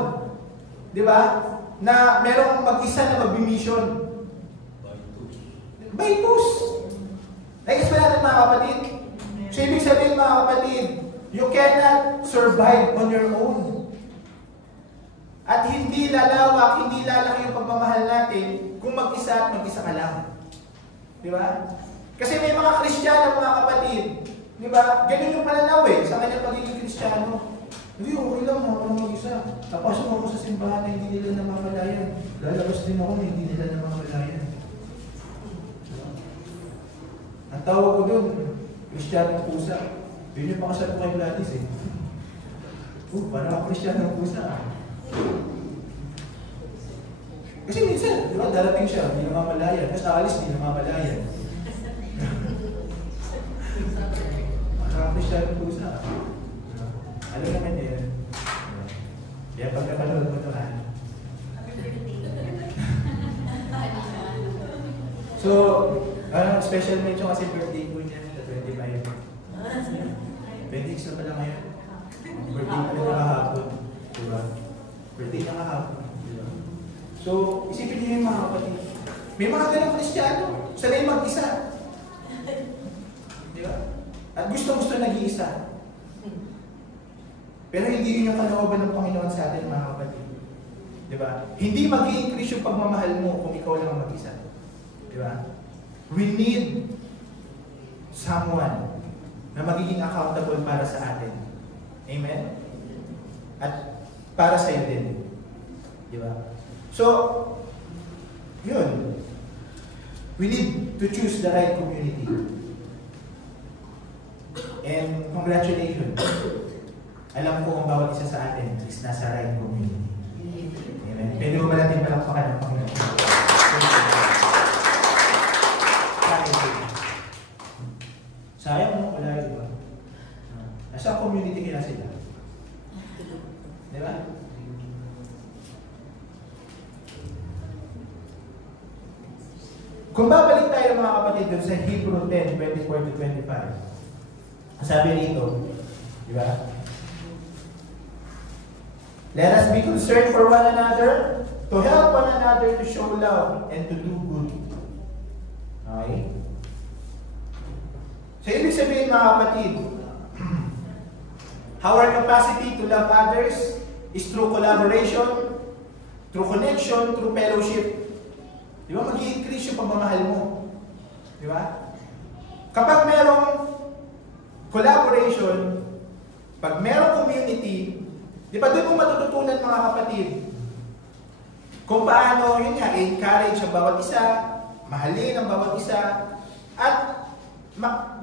di ba, na merong mag-isa na mag-mission. By twos. Nais ba natin mga kapatid? So, ibig sabihin mga kapatid, you cannot survive on your own. At hindi lalawak, hindi lalaki yung pagmamahal natin kung mag-isa at mag-isa ka lang. Di ba? Kasi may mga Kristiyano mga kapatid, di ba, ganun yung pananaw sa kanyang pagiging Kristiyano. Hindi, okay lang, ako mag-isa. Tapos ako sa simbahan na hindi nila namamalayan. Lalabas din ako na hindi nila namamalayan. Ang tawag ko doon, Kristyanong pusa. Yun yung pakasal ko kay Gladys parang ako Kristyanong pusa. Kasi minsan, di ba, darating siya, hindi namamalayan. Tapos naalis, hindi namamalayan. Parang ako Kristyanong pusa. Alam naman yun. Kaya pagkapanood mo ito So, special mention kasi birthday ko niya sa 25. 26 na pala ngayon. Birthday ko na kahapon. Diba? Birthday na kahapon. Diba? So, isipin niyo yung mga kapatid. May mga ganang Kristiyano. Sanay mag-isa. Diba? At gusto nag-iisa. Pero hindi yun yung kalooban ng Panginoon sa atin, mga kapatid. Diba? Hindi mag-i-increase yung pagmamahal mo kung ikaw lang mag-isa. Diba? We need someone na magiging accountable para sa atin. Amen? At para sa iyo din. Diba? So, yun. We need to choose the right community. And congratulations. Alam ko ang bawat isa sa atin is nasa right community. Amen. Pwede mo ba natin palakpakan ng Panginoon? Sayang mo, wala yun ba? Nasa community kaya sila? Kung babalik tayo mga kapatid dun sa Hebrew 10, 24 to 25, sabi rito, di ba? Let us be concerned for one another, to help one another, to show love, and to do good. Okay? So, ibig sabihin mga kapatid, our capacity to love others is through collaboration, through connection, through fellowship. Di ba? Mag-i-increase yung pagmamahal mo. Di ba? Kapag merong collaboration, pag merong community, di ba doon mo matututunan mga kapatid kung paano, yun nga, encourage ang bawat isa, mahalin ang bawat isa, at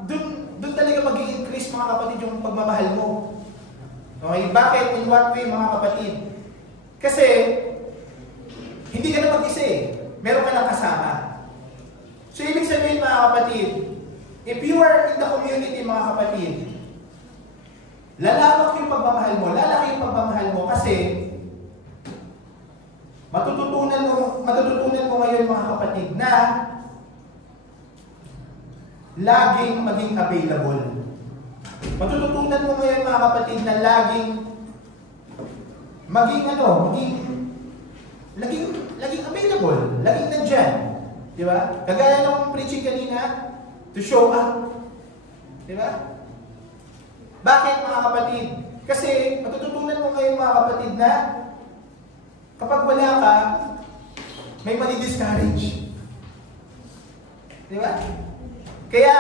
doon talaga mag-i-increase mga kapatid yung pagmamahal mo. Okay? Bakit? In what way mga kapatid? Kasi, hindi ka na mag-isa eh. Meron ka lang kasama. So, ibig sabihin mga kapatid, if you are in the community mga kapatid, lalawak yung pagmamahal mo, lalaki yung pagmamahal mo kasi matututunan mo ngayon mga kapatid na laging maging available. Matututunan mo ngayon mga kapatid na laging available, laging nandyan. Di ba? Kagaya ng preaching kanina, to show up. Di ba? Bakit mga kapatid? Kasi matututunan mo ngayon mga kapatid na kapag wala ka, may mali-discourage. Di ba? Kaya,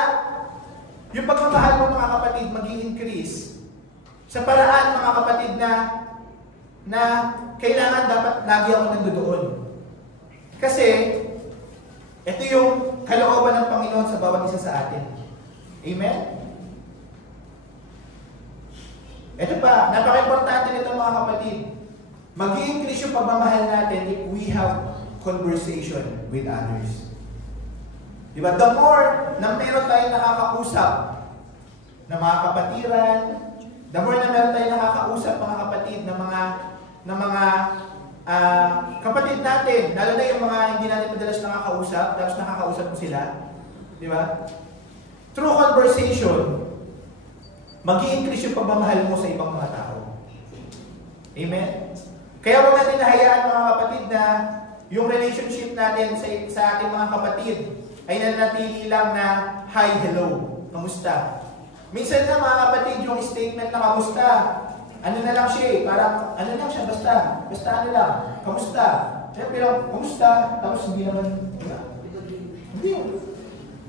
yung pagmamahal mo mga kapatid mag-i-increase sa paraan mga kapatid na kailangan dapat lagi ako nandoon. Kasi, ito yung kalooban ng Panginoon sa bawat isa sa atin. Amen? Ito pa, napaka-importante nito mga kapatid. Mag-i-increase yung pagmamahal natin if we have conversation with others. Diba? The more na meron tayong nakakausap na mga kapatiran, the more na meron tayong nakakausap mga kapatid na mga kapatid natin, lalo na yung mga hindi natin madalas nakakausap, tapos nakakausap mo sila. Diba? Through conversation, mag-i-increase yung pagmamahal mo sa ibang mga tao. Amen? Kaya huwag natin nahayaan mga kapatid na yung relationship natin sa ating mga kapatid ay nanatili lang na hi, hello, kamusta? Minsan na mga kapatid, yung statement na kamusta, ano na lang siya eh, parang ano lang siya, basta ano lang, kamusta? Pero kamusta, tapos hindi naman, hindi,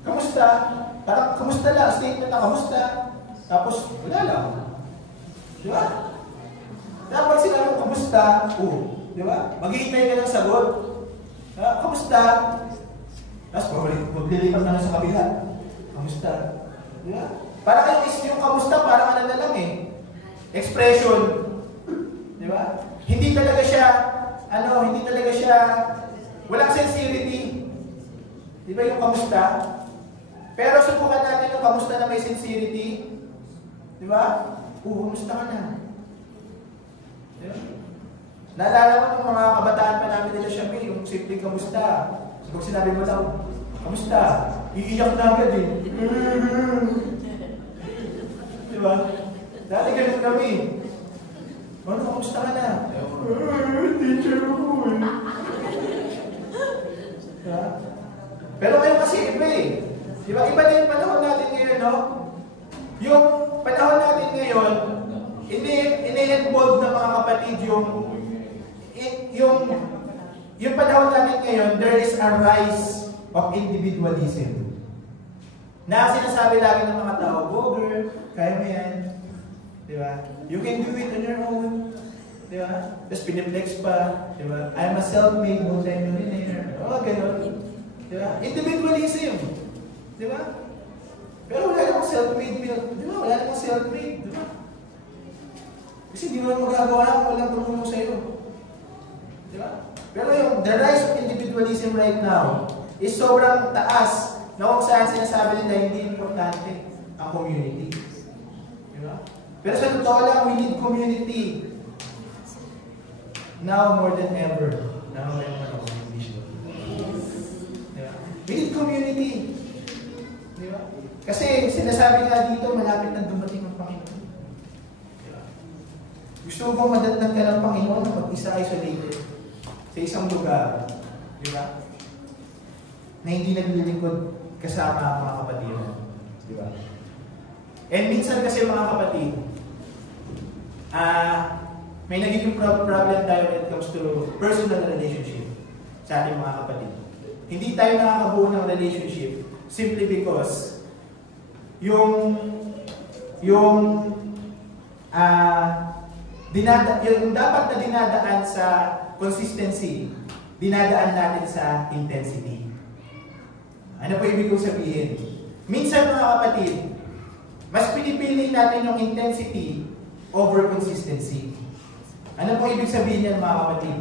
kamusta? Parang kamusta lang, statement na kamusta, tapos wala lang. Di ba? Dapat sila ng kamusta, di ba? Maghihintay ka ng sagot. Kamusta? Tapos maglilipat na sa kabila. Kamusta? Di ba? Parang yung kamusta, parang ano na lang eh. Expression. Di ba? Hindi talaga siya, walang sincerity. Di ba yung kamusta? Pero subukan natin yung kamusta na may sincerity. Di ba? Kamusta ka na? Di ba? Naalala mo ng mga kabataan pa namin nila siya, yung simpleng kamusta. Pag sinabi mo lang, kamusta? Iiyak na agad eh. Di ba? Dati ganun kami. Ano, kamusta ka na? Teacher ko eh. Diba? Pero ngayon kasi iba eh. Diba? Iba na yung panahon natin ngayon, no? Yung panahon natin ngayon, ini-involve na mga kapatid yung panahon natin ngayon, there is a rise of individualism. Na sinasabi lagi ng mga tao, go girl, kaya mo yan. Diba? You can do it on your own. Diba? Tapos piniplex pa. Diba? I'm a self-made multi-millionaire. Gano'n. Diba? Individualism. Diba? Pero wala namang self-made. Diba? Wala namang self-made. Diba? Kasi di mo magagawa kung walang tumulong sa'yo. Diba? Pero yung the rise of individualism right now is sobrang taas na kung saan sinasabi nila hindi importante ang community. Diba? Pero sa totoo lang, we need community. Now more than ever. Now more than ever. Diba? We need community. Di ba? Kasi sinasabi nga dito, malapit na dumating ang Panginoon. Diba? Gusto mo madatnan ka ng Panginoon na mag-isa isolated sa isang lugar, di ba? Na hindi naglilingkod kasama ang mga kapatid. Di ba? And minsan kasi mga kapatid, may nagiging problem tayo when it comes to personal relationship sa ating mga kapatid. Hindi tayo nakakabuo ng relationship simply because yung dapat na dinadaan sa consistency, dinadaan natin sa intensity. Ano po ibig kong sabihin? Minsan mga kapatid, mas pinipili natin yung intensity over consistency. Ano po ibig sabihin yan mga kapatid?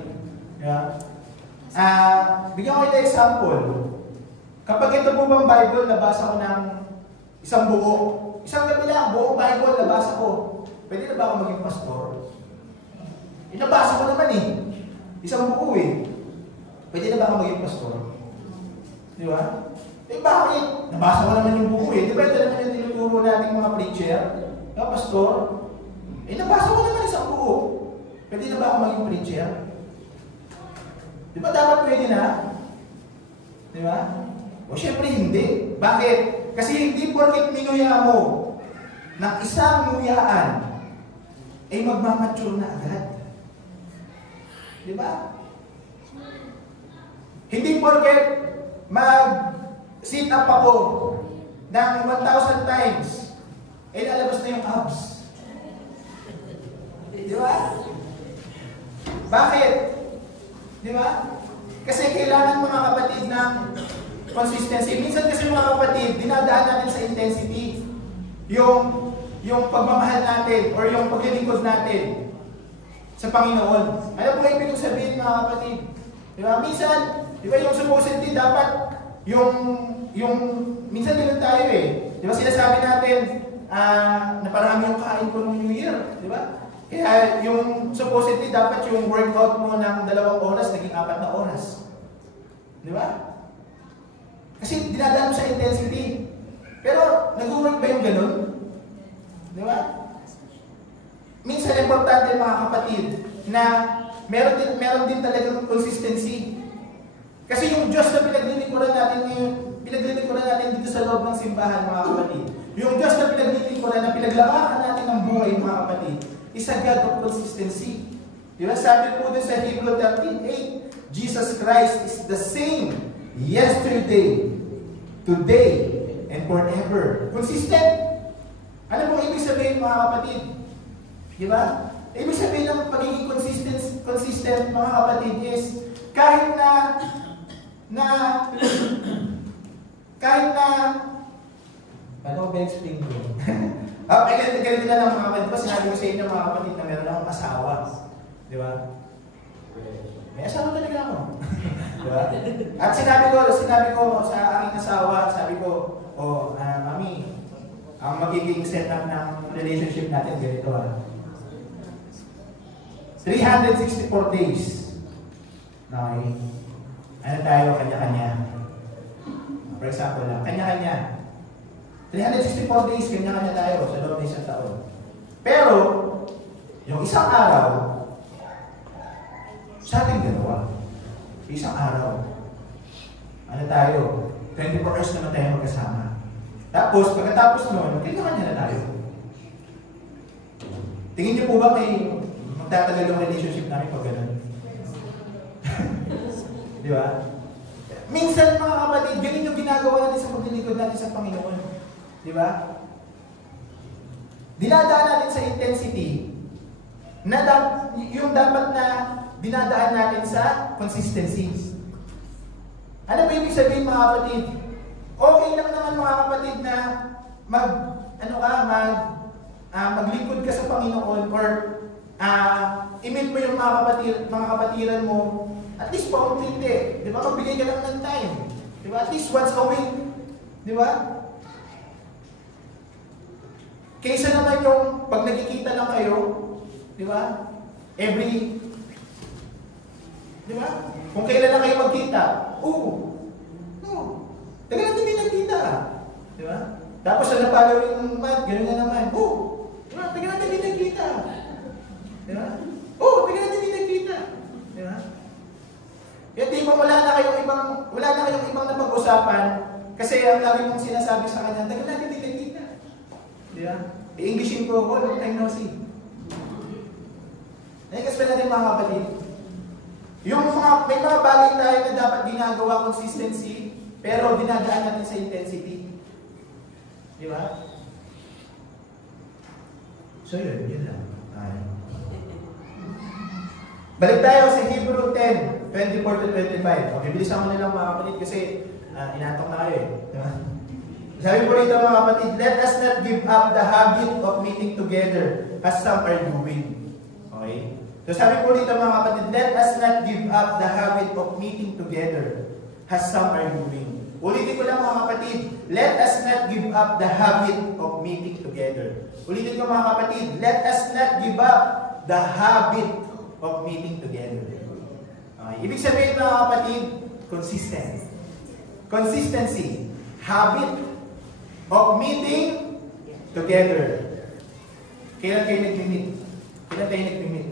Yeah. Bigyan ko ito example. Kapag ito po bang Bible, nabasa ko ng isang buo. Isang gabi lang, buong Bible, nabasa ko. Pwede na ba ako maging pastor? Nabasa ko naman eh. Isang buo eh. Pwede na ba ako maging pastor? Di ba? Eh bakit? Nabasa ko naman yung buo eh. Di ba ito naman yung tinuturo natin mga preacher? Yung pastor? Eh nabasa ko naman isang buo. Pwede na ba ako maging preacher? Di ba dapat pwede na? Di ba? O syempre hindi. Bakit? Kasi hindi porket minuya mo ng isang nguyaan ay magmamature na agad. Di ba? Hindi porket mag-sit up ako ng 1,000 times ay lalabas na yung abs. Di ba? Bakit? Di ba? Kasi kailangan mga kapatid ng consistency. Minsan kasi mga kapatid, dinadaan natin sa intensity yung pagmamahal natin or yung paglilingkod natin sa Panginoon. Ano po ibig kong sabihin mga kapatid? Di ba? Minsan, di ba yung supposedly dapat yung minsan din tayo eh. Di ba sinasabi natin na parami yung kain ko ng New Year. Di ba? Kaya yung supposedly dapat yung workout mo ng 2 oras naging 4 na oras. Di ba? Kasi dinadaan mo sa intensity. Pero nag-work ba yung ganun? Di ba? Minsan importante mga kapatid na meron din talagang consistency. Kasi yung Diyos na pinaglilingkuran natin ngayon, pinaglilingkuran natin dito sa loob ng simbahan mga kapatid. Yung Diyos na pinaglilingkuran na pinaglabakan natin ng buhay mga kapatid, is a God of consistency. Di ba? Sabi po din sa Hebrew 13:8, Jesus Christ is the same yesterday, today, and forever. Consistent. Ano pong ibig sabihin mga kapatid? Di ba? Ibig sabihin ng pagiging consistent mga kapatid is kahit na paano ba explain ko? Ganito na lang mga kapatid. Diba sinabi ko sa inyo mga kapatid na meron akong asawa. Di ba? May asawa talaga ako. Di ba? At sinabi ko sa aking asawa, sabi ko, Mami, ang magiging setup ng relationship natin ganito 364 days. Okay. Ano tayo, kanya-kanya. For example lang, kanya-kanya. 364 days, kanya-kanya tayo sa loob ng isang taon. Pero, yung isang araw, sa ating dalawa, isang araw, ano tayo, 24 hours naman tayo magkasama. Tapos, pagkatapos nun, kanya-kanya na tayo. Tingin niyo po ba may magtatagal yung relationship namin pag gano'n? Di ba? Minsan mga kapatid, ganun yung ginagawa natin sa paglilingkod natin sa Panginoon. Di ba? Dinadaan natin sa intensity na yung dapat na dinadaan natin sa consistency. Ano ba ibig sabihin mga kapatid? Okay lang naman mga kapatid na maglingkod ka sa Panginoon or i-meet mo yung mga kapatiran mo at least paunti-unti. Di ba? Magbigay ka lang ng time. Di ba? At least once a week. Di ba? Kaysa naman yung pag nagkikita lang kayo, di ba? Di ba? Kung kailan lang kayo magkita, following month, gano'n na naman. Tagal natin hindi nagkita. Di ba? Tagal natin hindi nagkita. Di ba? Kaya di ba wala na kayong ibang napag-usapan kasi ang lagi mong sinasabi sa kanya, tagal natin hindi nagkita. Di ba? I-Englishin ko, long time no see. Kasi natin mga kapatid, may mga bagay tayo na dapat ginagawa consistency, pero dinadaan natin sa intensity. Di ba? So yun lang. Balik tayo sa Hebrew 10, 24 to 25. Okay, bilisan ko na lang mga kapatid kasi inatok na kayo eh. Di ba? Sabi po rito mga kapatid, let us not give up the habit of meeting together as some are doing. Okay? So sabi po rito mga kapatid, let us not give up the habit of meeting together as some are doing. Ulitin ko lang mga kapatid, let us not give up the habit of meeting together. Ulitin ko mga kapatid, let us not give up the habit of meeting together. Okay. Ibig sabihin mga kapatid, consistent. Consistency. Habit of meeting together. Kailan kayo nag-meet? Kailan tayo nag-meet?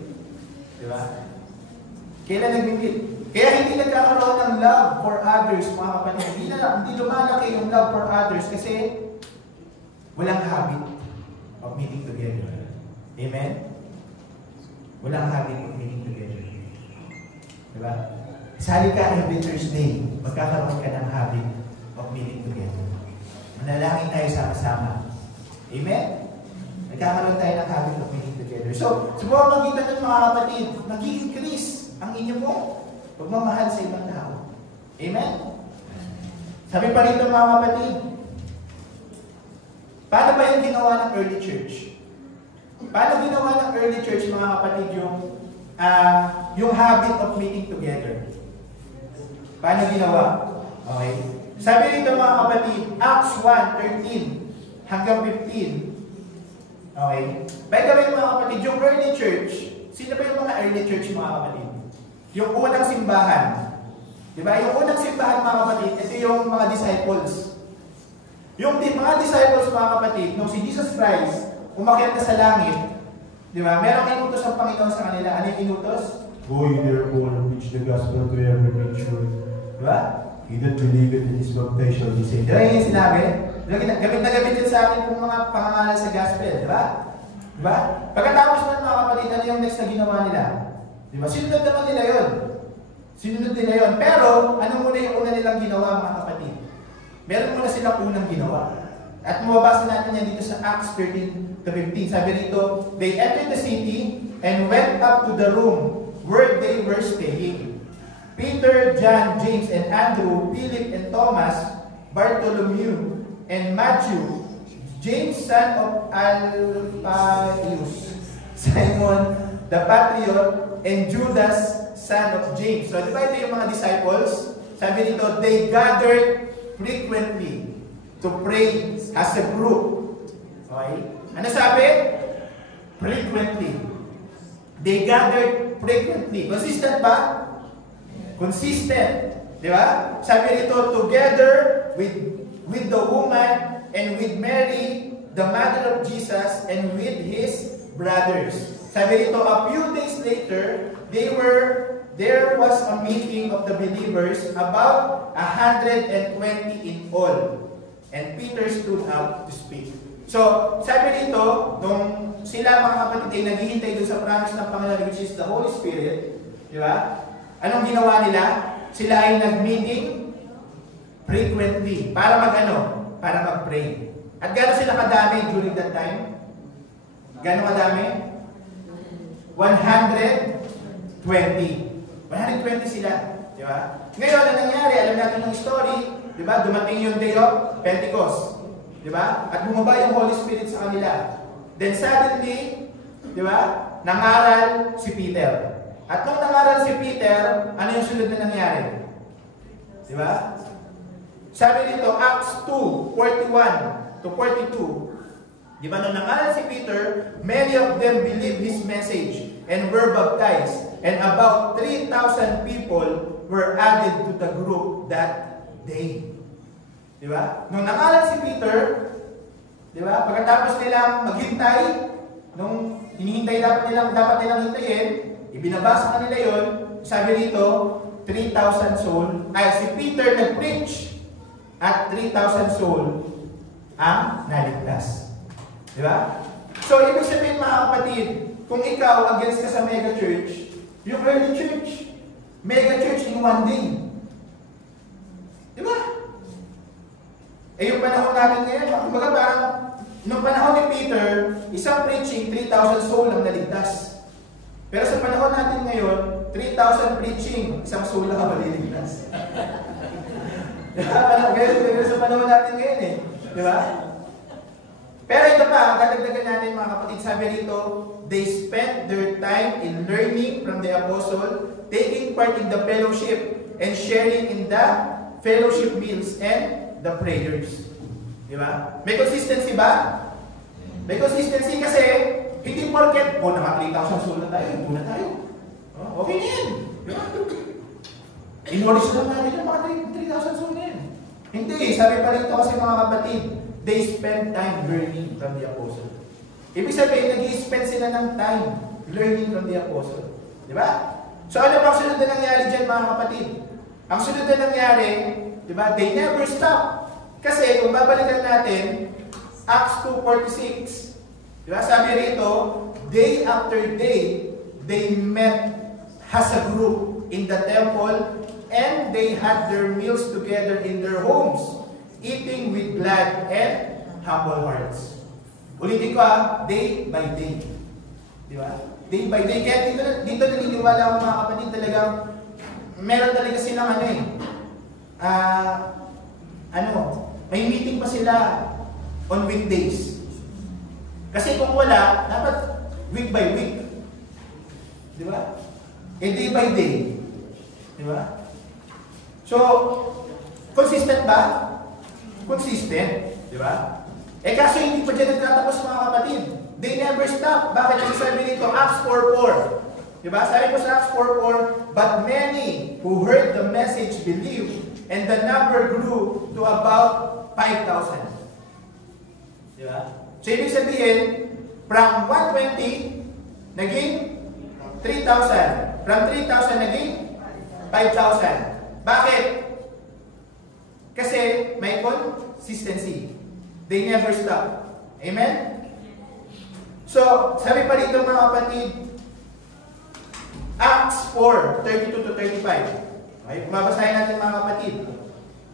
Diba? Kailan nag-meet? Kaya hindi nagkakaroon ng love for others, mga kapatid. Hindi lumalaki yung love for others kasi walang habit of meeting together. Amen? Walang habit of meeting together. Diba? Sali ka every Thursday, magkakaroon ka ng habit of meeting together. Manalangin tayo sama-sama. Amen? Nagkakaroon tayo ng habit of meeting together. So, subukan makita ng mga kapatid, nag-i-increase ang inyo po pagmamahal sa ibang tao. Amen? Sabi pa rito mga kapatid, paano ba yung ginawa ng early church? Paano ginawa ng early church mga kapatid yung habit of meeting together? Paano ginawa? Okay. Sabi rito mga kapatid, Acts 1:13 hanggang 15. Okay. By the way mga kapatid, yung early church, sino ba yung mga early church mga kapatid? Yung unang simbahan. Diba? Yung unang simbahan mga kapatid, ito yung mga disciples. Yung mga disciples mga kapatid, nung si Jesus Christ umakyat na sa langit, diba? Merong inutos ang Panginoon sa kanila. Ano yung inutos? Go ye therefore and preach the gospel to every creature. Diba? He that believeth in his baptism shall be saved. Diba yung sinabi? Gamit na gamit yun sa akin kung mga pangangalan sa gospel. Diba? Diba? Pagkatapos nun mga kapatid, ano yung next na ginawa nila? Diba? Sinunod naman nila yun. Sinunod nila yun. Pero, ano muna yung una nilang ginawa mga kapatid? Meron muna silang unang ginawa. At mababasa natin yan dito sa Acts 13 to 15. Sabi dito, they entered the city and went up to the room where they were staying. Peter, John, James, and Andrew, Philip, and Thomas, Bartholomew, and Matthew, James, son of Alphaeus, Simon, the Patriot, and Judas, son of James. So, di ba ito yung mga disciples? Sabi dito, they gathered frequently to pray as a group. Okay? Ano sabi? Frequently. They gathered frequently. Consistent ba? Consistent. Di ba? Sabi dito, together with the woman and with Mary, the mother of Jesus, and with his brothers. Sabi dito, a few days later, there was a meeting of the believers, about 120 in all. And Peter stood up to speak. So, sabi dito, nung sila mga kapatid ay naghihintay doon sa promise ng Panginoon, which is the Holy Spirit, di ba? Anong ginawa nila? Sila ay nag-meeting frequently. Para mag-ano? Para mag-pray. At gano'n sila kadami during that time? Gano'n kadami? 120. 120 sila. Di ba? Ngayon, ano nangyari? Alam natin yung story. Di ba? Dumating yung day of Pentecost. Di ba? At bumaba yung Holy Spirit sa kanila. Then suddenly, di ba? Nangaral si Peter. At nung nangaral si Peter, ano yung sunod na nangyari? Di ba? Sabi dito, Acts 2:41 to 42. Di ba? Nung nangaral si Peter, many of them believed his message and were baptized. And about 3,000 people were added to the group that day. Di ba? Nung nangaral si Peter, Di ba? Pagkatapos nilang maghintay, nung hinihintay dapat nilang hintayin, ibinabasa nila yon, sabi dito, 3,000 soul, si Peter nag-preach at 3,000 soul ang naligtas. Di ba? So, ibig sabihin mga kapatid, kung ikaw against ka sa mega church, yung early church, mega church in one day. Di ba? Yung panahon natin ngayon, kumbaga parang, nung panahon ni Peter, isang preaching, 3,000 soul ang naligtas. Pero sa panahon natin ngayon, 3,000 preaching, isang soul lang ang maliligtas. Ganyan sa panahon natin ngayon eh. Di ba? Pero ito pa, dadagdagan natin mga kapatid, sabi rito, they spent their time in learning from the apostle, taking part in the fellowship, and sharing in the fellowship meals and the prayers. Di ba? May consistency ba? May consistency kasi, hindi porket, naka 3,000 soul na tayo, na tayo. Okay na yan. Inulis lang natin yung mga 3,000 soul na yan. Hindi, sabi pa rito kasi mga kapatid, they spend time learning from the apostle. Ibig sabihin, nag-i-spend sila ng time learning from the apostle. Di ba? So ano bang sunod na nangyari dyan mga kapatid? Ang sunod na nangyari, di ba, they never stop. Kasi kung babalikan natin, Acts 2:46, di ba, sabi rito, day after day, they met as a group in the temple and they had their meals together in their homes, eating with glad and humble hearts. Ulitin ko day by day. Di ba? Day by day. Kaya dito naniniwala ako mga kapatid, talagang meron talaga silang may meeting pa sila on weekdays. Kasi kung wala, dapat week by week. Di ba? Day by day. Di ba? So, consistent ba? Consistent. Di ba? Kaso hindi pa dyan nagtatapos mga kapatid. They never stop. Bakit? Kasi sabi nito, Acts 4:4. Di ba? Sabi ko sa Acts 4:4, but many who heard the message believed, and the number grew to about 5,000. Di ba? So, ibig sabihin, from 120, naging 3,000. From 3,000, naging 5,000. Bakit? Kasi may consistency. They never stop. Amen? So, sabi pa dito mga kapatid, Acts 4:32-35. Okay, mabasahin natin mga kapatid.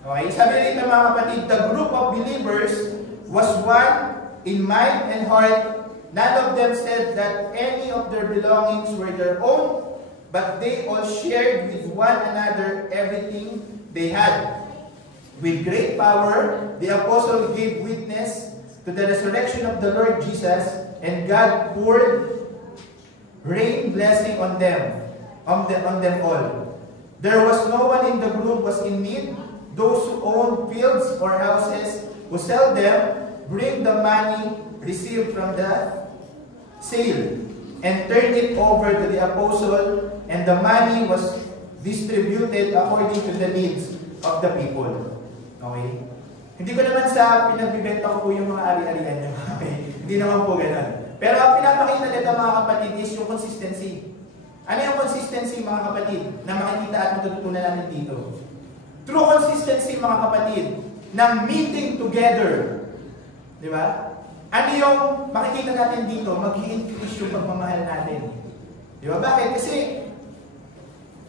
Okay, sabi dito mga kapatid, the group of believers was one in mind and heart. None of them said that any of their belongings were their own, but they all shared with one another everything they had. With great power, the apostle gave witness to the resurrection of the Lord Jesus, and God poured rain blessing on them all. There was no one in the group was in need. Those who own fields or houses, who sell them, bring the money received from the sale and turn it over to the apostle, and the money was distributed according to the needs of the people. Okay? Hindi ko naman sa pinagbibenta ko po yung mga ari-arian niyo. Okay? Hindi naman po ganun. Pero ang pinapakita nito mga kapatid is yung consistency. Ano yung consistency mga kapatid na makikita at matututunan natin dito? True consistency mga kapatid ng meeting together. Di ba? Ano yung makikita natin dito? Mag-i-increase yung pagmamahal natin. Di ba? Bakit? Kasi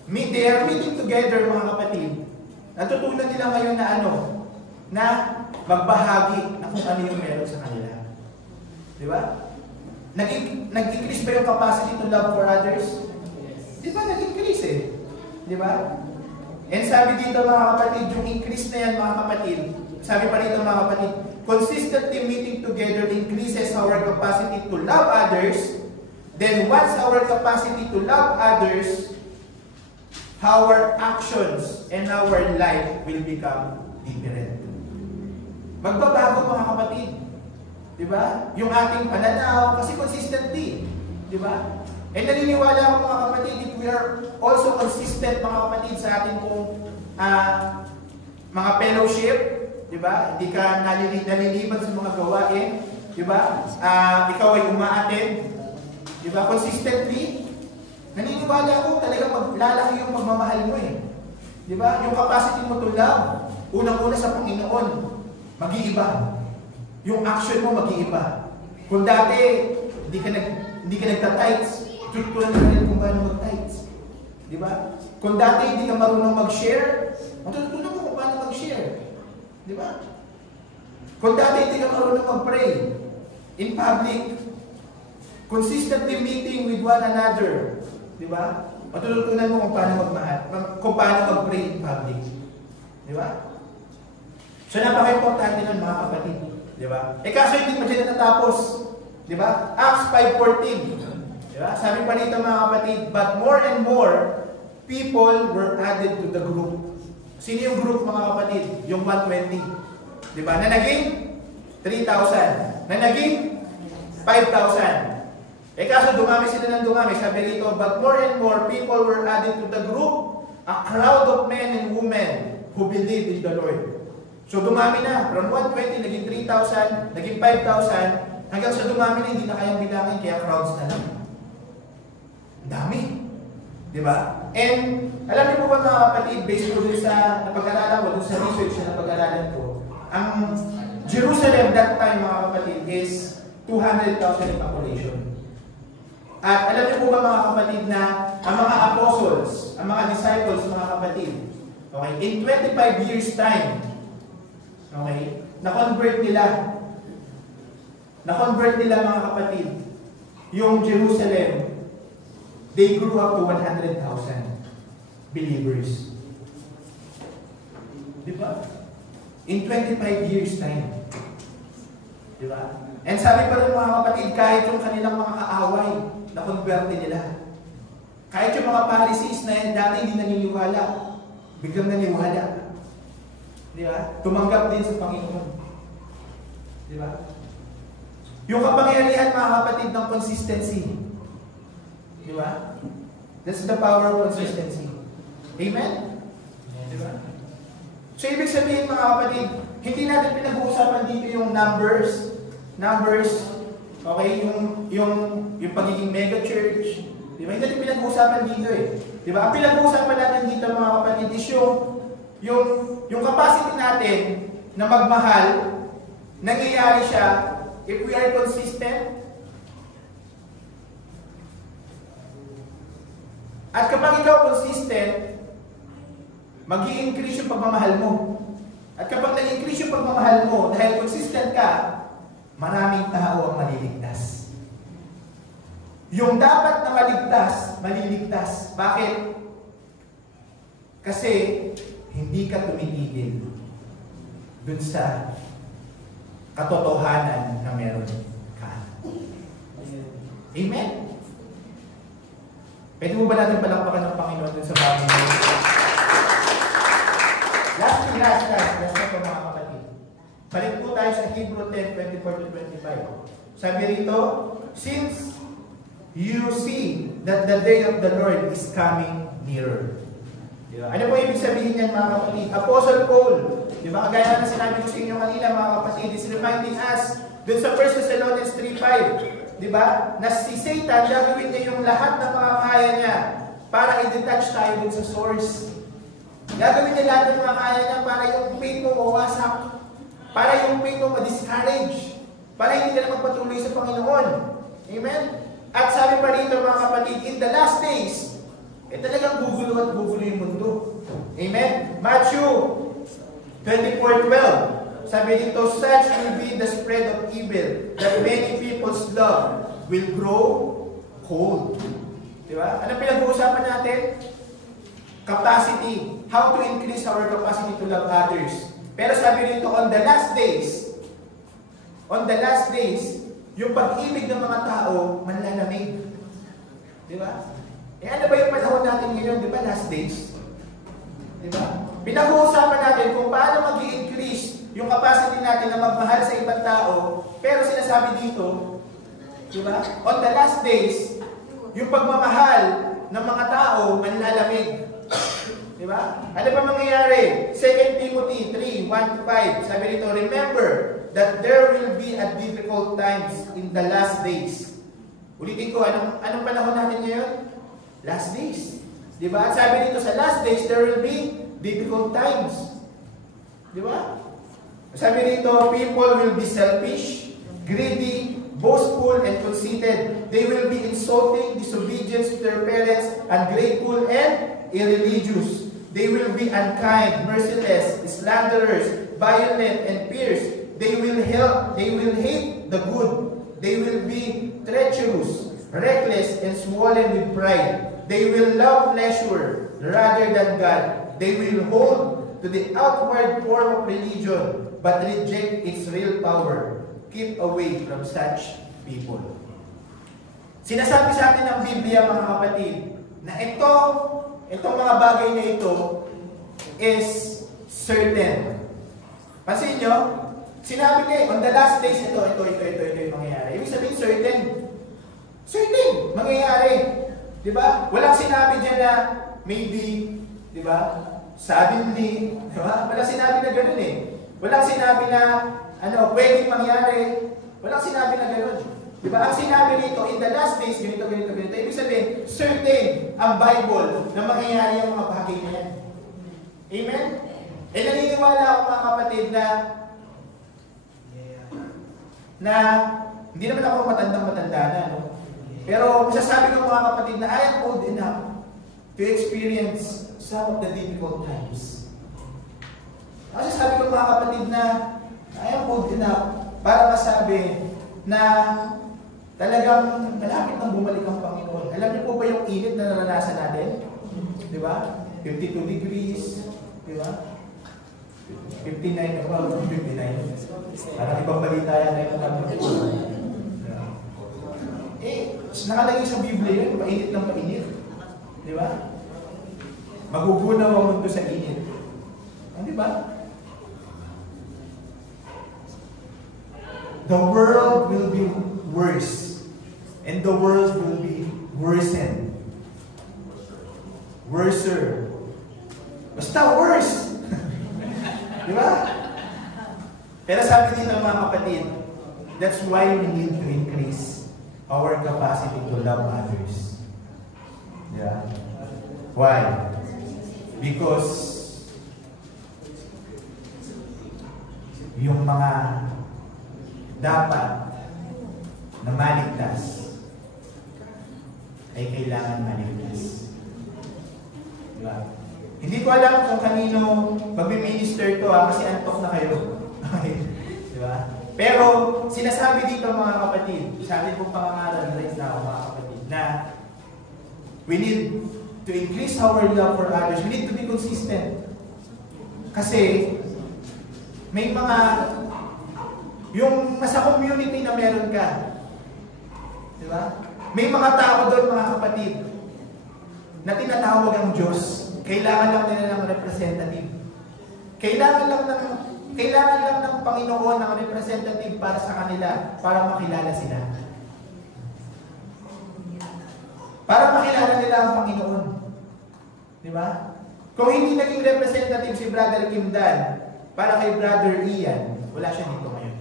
they are meeting together mga kapatid. Natutunan nila ngayon na na magbahagi na kung ano yung meron sa kanila. Di ba? Nag-increase ba yung capacity to love for others? Di ba? Nag-increase eh. Di ba? And sabi dito mga kapatid, yung increase na yan mga kapatid, sabi pa dito mga kapatid, consistently meeting together increases our capacity to love others. Then once our capacity to love others, our actions and our life will become different. Magbabago mga kapatid. Di ba? Yung ating pananaw, kasi consistently. Di ba? And naniniwala ako mga kapatid, if we are also consistent mga kapatid sa ating pong mga fellowship, Di ba? Hindi ka naliliban sa mga gawain. Di ba? Ikaw ay umaattend. Di ba? Consistently. Naniniwala ako talagang maglalaki yung pagmamahal mo eh. Di ba? Yung capacity mo to love. Unang-una sa Panginoon, mag-iiba. Yung action mo mag-iiba. Kung dati, hindi ka nagta-tights, tutunan mo rin kung paano mag-tights. Di ba? Kung dati hindi ka marunong mag-share, matutunan mo kung paano mag-share. Di ba? Kung dati hindi ka marunong mag-pray in public, consistently meeting with one another, di ba? Matutunan mo kung paano magmahal, kung paano mag-pray in public. Di ba? So napaka-importante nun mga kapatid. Di ba? Kaso hindi pa siya natapos. Di ba? Acts 5:14. Di ba? Sabi pa rito mga kapatid, but more and more people were added to the group. Sino yung group mga kapatid? Yung 120. Di ba? Na naging 3,000. Na naging 5,000. Kaso dumami sila ng dumami. Sabi rito, but more and more people were added to the group, a crowd of men and women who believed in the Lord. So dumami na. From 120, naging 3,000, naging 5,000, hanggang sa dumami na, hindi na kayang bilangin, kaya crowds na lang. Dami. Di ba? And, alam niyo po ba mga kapatid, based po dun sa napag-aralan ko, dun sa research na napag-aralan ko, ang Jerusalem that time mga kapatid is 200,000 in population. At alam niyo po ba mga kapatid na ang mga apostles, ang mga disciples mga kapatid, okay, in 25 years time, okay, na-convert nila mga kapatid, yung Jerusalem, they grew up to 100,000 believers. Di ba? In 25 years time. Di ba? And sabi pa rin mga kapatid, kahit yung kanilang mga kaaway, na-convert nila. Kahit yung mga Pharisees na dati hindi naniniwala, biglang naniwala. Di ba? Tumanggap din sa Panginoon. Di ba? Yung kapangyarihan mga kapatid ng consistency. Di ba? That's the power of consistency. Amen? Di ba? So, ibig sabihin mga kapatid, hindi natin pinag-uusapan dito yung numbers, okay, yung pagiging mega church, di ba? Hindi natin pinag-uusapan dito eh. Di ba? Ang pinag-uusapan natin dito mga kapatid is yung capacity natin na magmahal, nangyayari siya if we are consistent. At kapag ikaw consistent, mag-i-increase yung pagmamahal mo. At kapag nag-increase yung pagmamahal mo, dahil consistent ka, maraming tao ang maliligtas. Yung dapat na maligtas, maliligtas. Bakit? Kasi hindi ka tumitigil dun sa katotohanan na meron ka. Amen? Pwede mo ba natin palakpakan ng Panginoon dun sa bagay mo? Last na po mga kapatid. Balik po tayo sa Hebrew 10:24-25. Sabi rito, since you see that the day of the Lord is coming nearer. Diba? Ano po ibig sabihin niyan mga kapatid? Apostle Paul, di ba? Kagaya na sinabi ko sa inyo kanina mga kapatid, is reminding us dun sa 1 Thessalonians 3:5, di ba? Na si Satan, gagawin niya yung lahat ng mga kaya niya para i-detach tayo dun sa source. Gagawin niya lahat ng mga kaya niya para yung faith mo mawasak, para yung faith mo ma-discourage, para hindi ka na magpatuloy sa Panginoon. Amen? At sabi pa rito mga kapatid, in the last days, talagang gugulo at gugulo yung mundo. Amen? Matthew 24:12. Sabi dito, such will be the spread of evil, that many people's love will grow cold. Diba? Ano pinag-uusapan natin? Capacity. How to increase our capacity to love others. Pero sabi dito, on the last days, yung pag-ibig ng mga tao, manlalamig. Diba? Ano ba yung panahon natin ngayon? Di ba? Last days. Di ba? Pinag-uusapan natin kung paano mag-i-increase yung capacity natin na magmahal sa ibang tao. Pero sinasabi dito, di ba? On the last days, yung pagmamahal ng mga tao manlalamig. Di Di ba? Ano pa mangyayari? 2 Timothy 3:1-5. Sabi nito, remember that there will be a difficult times in the last days. Ulitin ko, anong panahon natin ngayon? Last days. Di ba? At sabi dito, sa last days, there will be difficult times. Di ba? Sabi dito, people will be selfish, greedy, boastful, and conceited. They will be insulting, disobedient to their parents, ungrateful, and irreligious. They will be unkind, merciless, slanderers, violent, and fierce. They will hate the good. They will be treacherous, reckless, and swollen with pride. They will love pleasure rather than God. They will hold to the outward form of religion, but reject its real power. Keep away from such people. Sinasabi sa atin ng Biblia, mga kapatid, na itong mga bagay na ito is certain. Pansin nyo, sinabi niya, on the last days, ito yung mangyayari. Ibig sabihin, certain. Certain, mangyayari. Diba? Walang sinabi dyan na maybe, diba? Suddenly, diba? Walang sinabi na ganun eh. Walang sinabi na, pwedeng mangyari. Walang sinabi na ganun. Diba? Ang sinabi nito, in the last days, ganito. Ibig sabihin, certain ang Bible na mangyayari ang mga bagay na yan. Amen? Naniniwala ako, mga kapatid, na hindi naman ako matandang-matanda na, no? Pero masasabi ko, mga kapatid, na I am old enough to experience some of the difficult times. Masasabi ko, mga kapatid, na I am old enough para masabi na talagang malapit nang bumalik ang Panginoon. Alam niyo po ba yung init na naranasan natin? Di ba? 52 degrees. Di ba? 59. Well, 59. Parang ibang balita yan na yung nakalagay sa Biblia yun, mainit ng mainit. Di ba? Magugunaw ang mundo sa init. Di ba? The world will be worse. And the world will be worsened. Worser. Basta worse. Di ba? Pero sabi dito, mga kapatid, that's why we need to increase our capacity to love others. Yeah. Why? Because yung mga dapat na maligtas ay kailangan maligtas. Diba? Hindi ko alam kung kanino mag-minister to kasi antok na kayo. Diba? Pero sinasabi dito, mga kapatid, sa ating pong pangangaral right now, mga kapatid, na we need to increase our love for others. We need to be consistent. Kasi may mga yung nasa community na meron ka. Di ba? May mga tao doon, mga kapatid, na tinatawag ang Diyos. Kailangan lang nila ng representative. Kailangan lang ng Panginoon ng representative para sa kanila, para makilala sila. Para makilala nila ang Panginoon. Di ba? Kung hindi naging representative si Brother Kim Dan para kay Brother Ian, wala siya dito ngayon.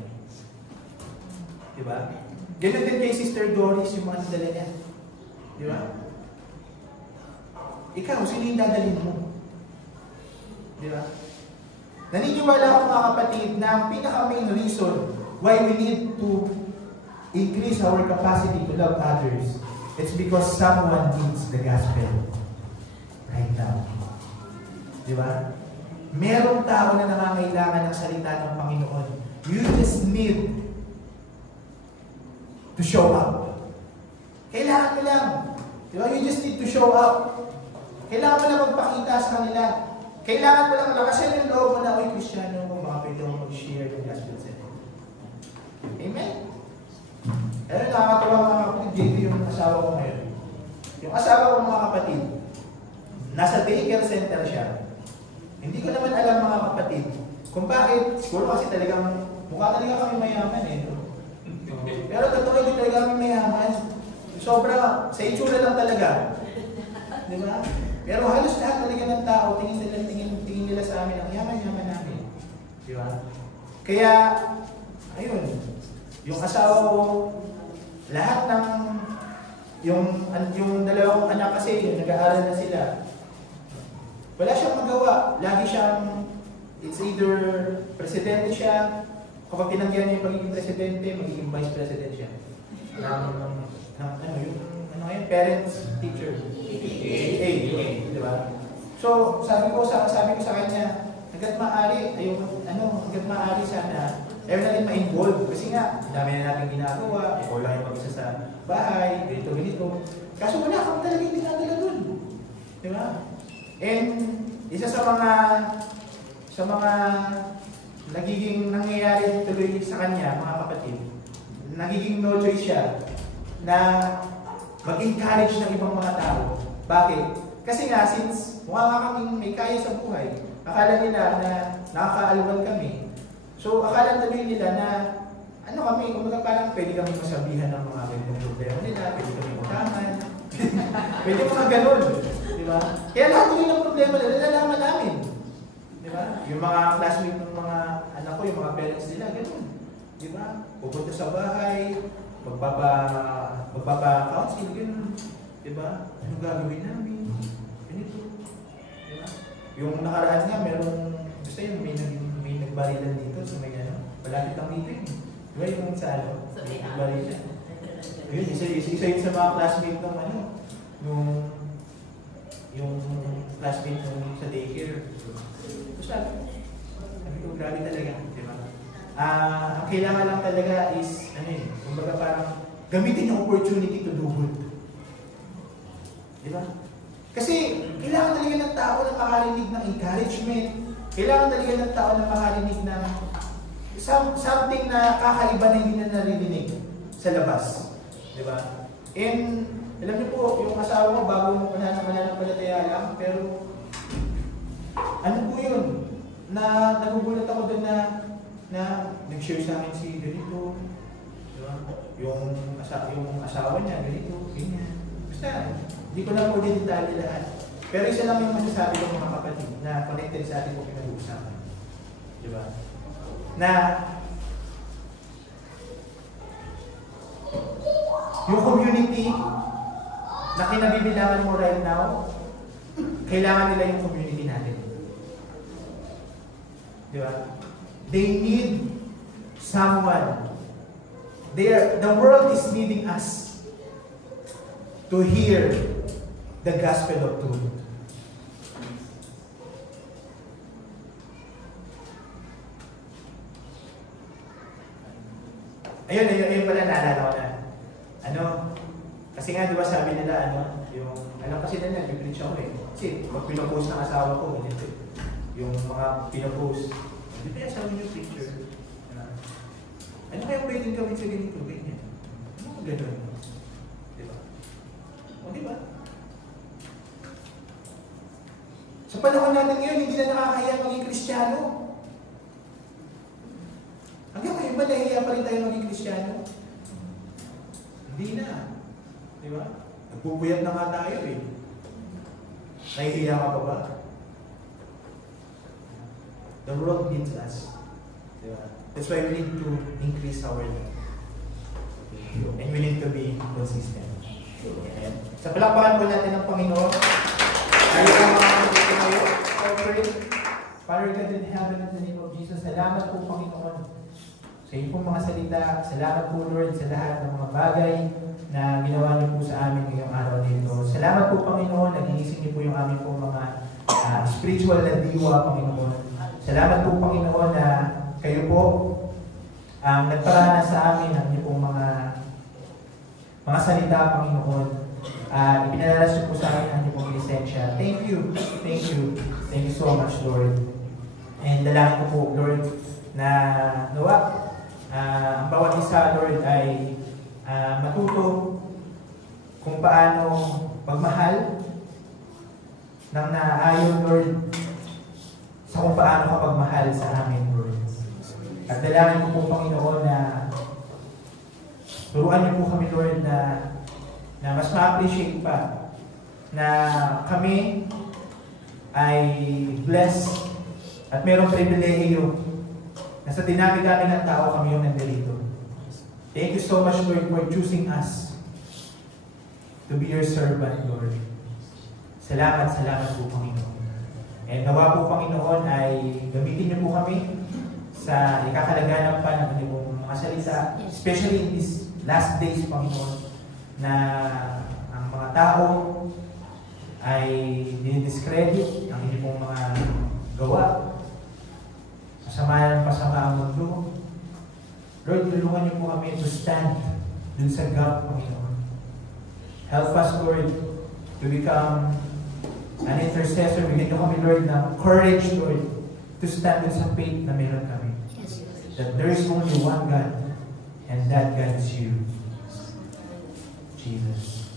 Diba? Ganun din kay Sister Doris yung mga nadala niya. Diba? Ikaw, sino yung dadalhin mo? Diba? Naniniwala ako, mga kapatid, na ang pinaka-main reason why we need to increase our capacity to love others, it's because someone needs the gospel right now. Diba? Merong tao na nangangailangan ng salita ng Panginoon. You just need to show up. Kailangan mo lang. Diba? You just need to show up. Kailangan mo lang magpakita sa kanila. Kailangan mo lang lakasan yung loob mo na, oy, Kristiyano mo, baka pwede mo mag-share ng gospel sa inyo. Amen? Pero nakakatawa, mga kapatid, JP yung asawa ko ngayon. Yung asawa ko, mga kapatid, nasa daycare center siya. Hindi ko naman alam, mga kapatid, kung bakit. Siguro kasi talagang, mukha talaga kami mayaman eh. Pero totoo, hindi talaga kami mayaman. Sobra, sa itsura lang talaga. Di ba? Pero halos lahat talaga ng tao, tingin nila sa amin, ang yaman-yaman namin. Di ba? Kaya, ayun, yung asawa ko, lahat ng, yung dalawang anak kasi, nag-aaral na sila. Wala siyang magawa. Lagi siyang, it's either presidente siya, kapag tinanggihan niya yung pagiging presidente, magiging vice president siya. Parents, teacher. Di ba? So, sabi ko sa kanya, hanggat maaari sana, ayaw natin ma-involve. Kasi nga, dami na natin ginagawa, ikaw lang yung mag-isa sa bahay, ganito. Kaso wala kang talagang dinadala dun. Di ba? And, isa sa mga nagiging nangyayari tuloy sa kanya, mga kapatid, nagiging no choice siya na mag-encourage ng ibang mga tao. Bakit? Kasi nga, since mukha nga kaming may kaya sa buhay, akala nila na nakakaaluan kami. So, akala tuloy nila na ano kami, kumbaga parang pwede kami masabihan ng mga ganitong problema nila, pwede kami utaman, pwede mga ganun. Di ba? Kaya lahat ng problema nila, nalalaman namin. Di ba? Yung mga classmate ng mga anak ko, yung mga parents nila, ganun. Di ba? Pupunta sa bahay, magpapa-counsel, ganun. Di ba? Ano gagawin namin? Ganito. Di ba? Yung nakaraan nga, gusto yun, may nagbarilan dito, so may malapit lang dito yun. Di ba yung sa nagbarilan? Yun, isa yun sa mga classmate ng yung classmate nung sa daycare. So sabi ko, grabe talaga, di ba? Ang kailangan lang talaga is, kumbaga parang gamitin yung opportunity to do good. Di ba? Kasi kailangan talaga ng tao na makarinig ng encouragement. Kailangan talaga ng tao na makarinig ng something na kakaiba na hindi na naririnig sa labas. Di ba? And alam niyo po, yung asawa ko bago mo pananampalataya lang, pero ano po yun? Na nagugulat ako doon na nag-share sa akin si ganito. Diba? Yung asawa niya, ganito, ganyan. Basta, hindi ko na po din detalye lahat. Pero isa lang yung masasabi ko mga kapatid na connected sa ating po pinag-uusapan. Diba? Na yung community na kinabibilangan mo right now, kailangan nila yung community natin. Di ba? They need someone. The world is needing us to hear the gospel of truth. Ayun pala naalala ko na. Kasi nga, di ba sabi nila, alam kasi nila, nag-preach ako eh. Kasi, pag pinopost ng asawa ko, ganito eh. Yung mga pinopost, di ba yung sabi yung picture? Ano kaya pwedeng gawin sa ganito? Ganyan. Ano mo gano'n? Di ba? O di ba? Sa panahon natin ngayon, hindi na nakakaya maging Kristiyano. Hanggang ngayon ba nahihiya pa rin tayo maging Kristiyano? Hindi na. Di ba? Nagpupuyat na nga tayo eh. Nahihiya ka pa ba? The world needs us. Di ba? That's why we need to increase our love. And we need to be consistent. Amen. Sa palakpakan po natin ng Panginoon, tayo ang mga kapatid kayo. Father God in heaven, in the name of Jesus, salamat po Panginoon sa iyong pong mga salita. Salamat po Lord sa lahat ng mga bagay na ginawa niyo po sa amin ngayong araw dito. Salamat po Panginoon, nagigising niyo po yung aming po mga spiritual na diwa, Panginoon. Salamat po Panginoon na kayo po ang nagparana sa amin ng inyong pong mga salita, Panginoon. Pinalalas niyo po sa amin ang inyong pong lisensya. Thank you. Thank you. Thank you so much, Lord. And dalangin ko po, Lord, na nawa, ang bawat isa, Lord, ay matuto kung paano pagmahal ng naayon, Lord, sa kung paano ka pagmahal sa amin, Lord. At dalangin ko po, Panginoon, na turuan niyo po kami, Lord, na mas ma-appreciate pa na kami ay blessed at mayroong pribilehiyo na sa dinami-dami ng tao kami yung nandito. Thank you so much, Lord, for choosing us to be your servant, Lord. Salamat po, Panginoon. And nawa po, Panginoon, ay gamitin niyo po kami sa ikakalaganan pa ng inyong mga salita, especially in these last days, Panginoon, na ang mga tao ay dinidiscredit ang inyong mga gawa. Pasama ang mundo. Lord, tulungan niyo po kami to stand dun sa gap, Panginoon. Help us, Lord, to become an intercessor. Bigyan niyo kami, Lord, ng courage, Lord, to stand dun sa faith na meron kami. That there is only one God, and that God is you. Jesus.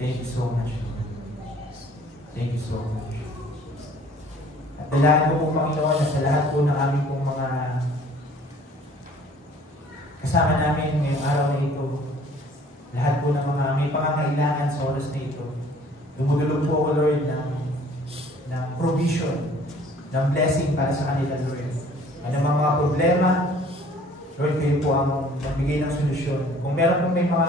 Thank you so much, Lord. Thank you so much. At dalahan ko po, Panginoon, na sa lahat po ng aming pong mga kasama namin ngayong araw na ito, lahat po ng mga may pangangailangan sa oras na ito, dumudulog po ako, Lord, ng provision, ng blessing para sa kanila, Lord. Ano mga problema, Lord, kayo po ang magbigay ng solusyon. Kung meron po may mga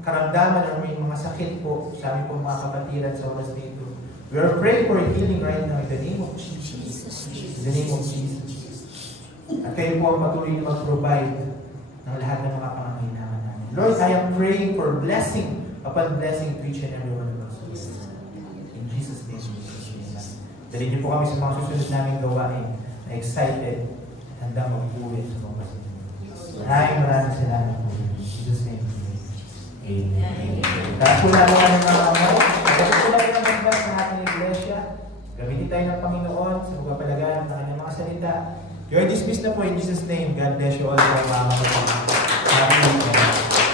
karamdaman o may mga sakit po sa aming pong mga kapatiran sa oras na ito, we are praying for healing right now in the name of Jesus. In the name of Jesus. At kayo po ang patuloy na mag-provide ng lahat ng mga pangangailangan namin. Lord, I am praying for blessing upon blessing to each and every one of us. In Jesus' name. Dali niyo po kami sa mga susunod namin gawain na excited at handang mag-uwi sa mga pasin. Maraming salamat po. In Jesus' name. Amen. Tapos po na mga kamay. Tapos po na ng magbat sa ating iglesia. Gamitin tayo ng Panginoon sa pagpapalagaan ng kanyang mga salita. You are dismissed na po in Jesus' name. God bless you all. Happy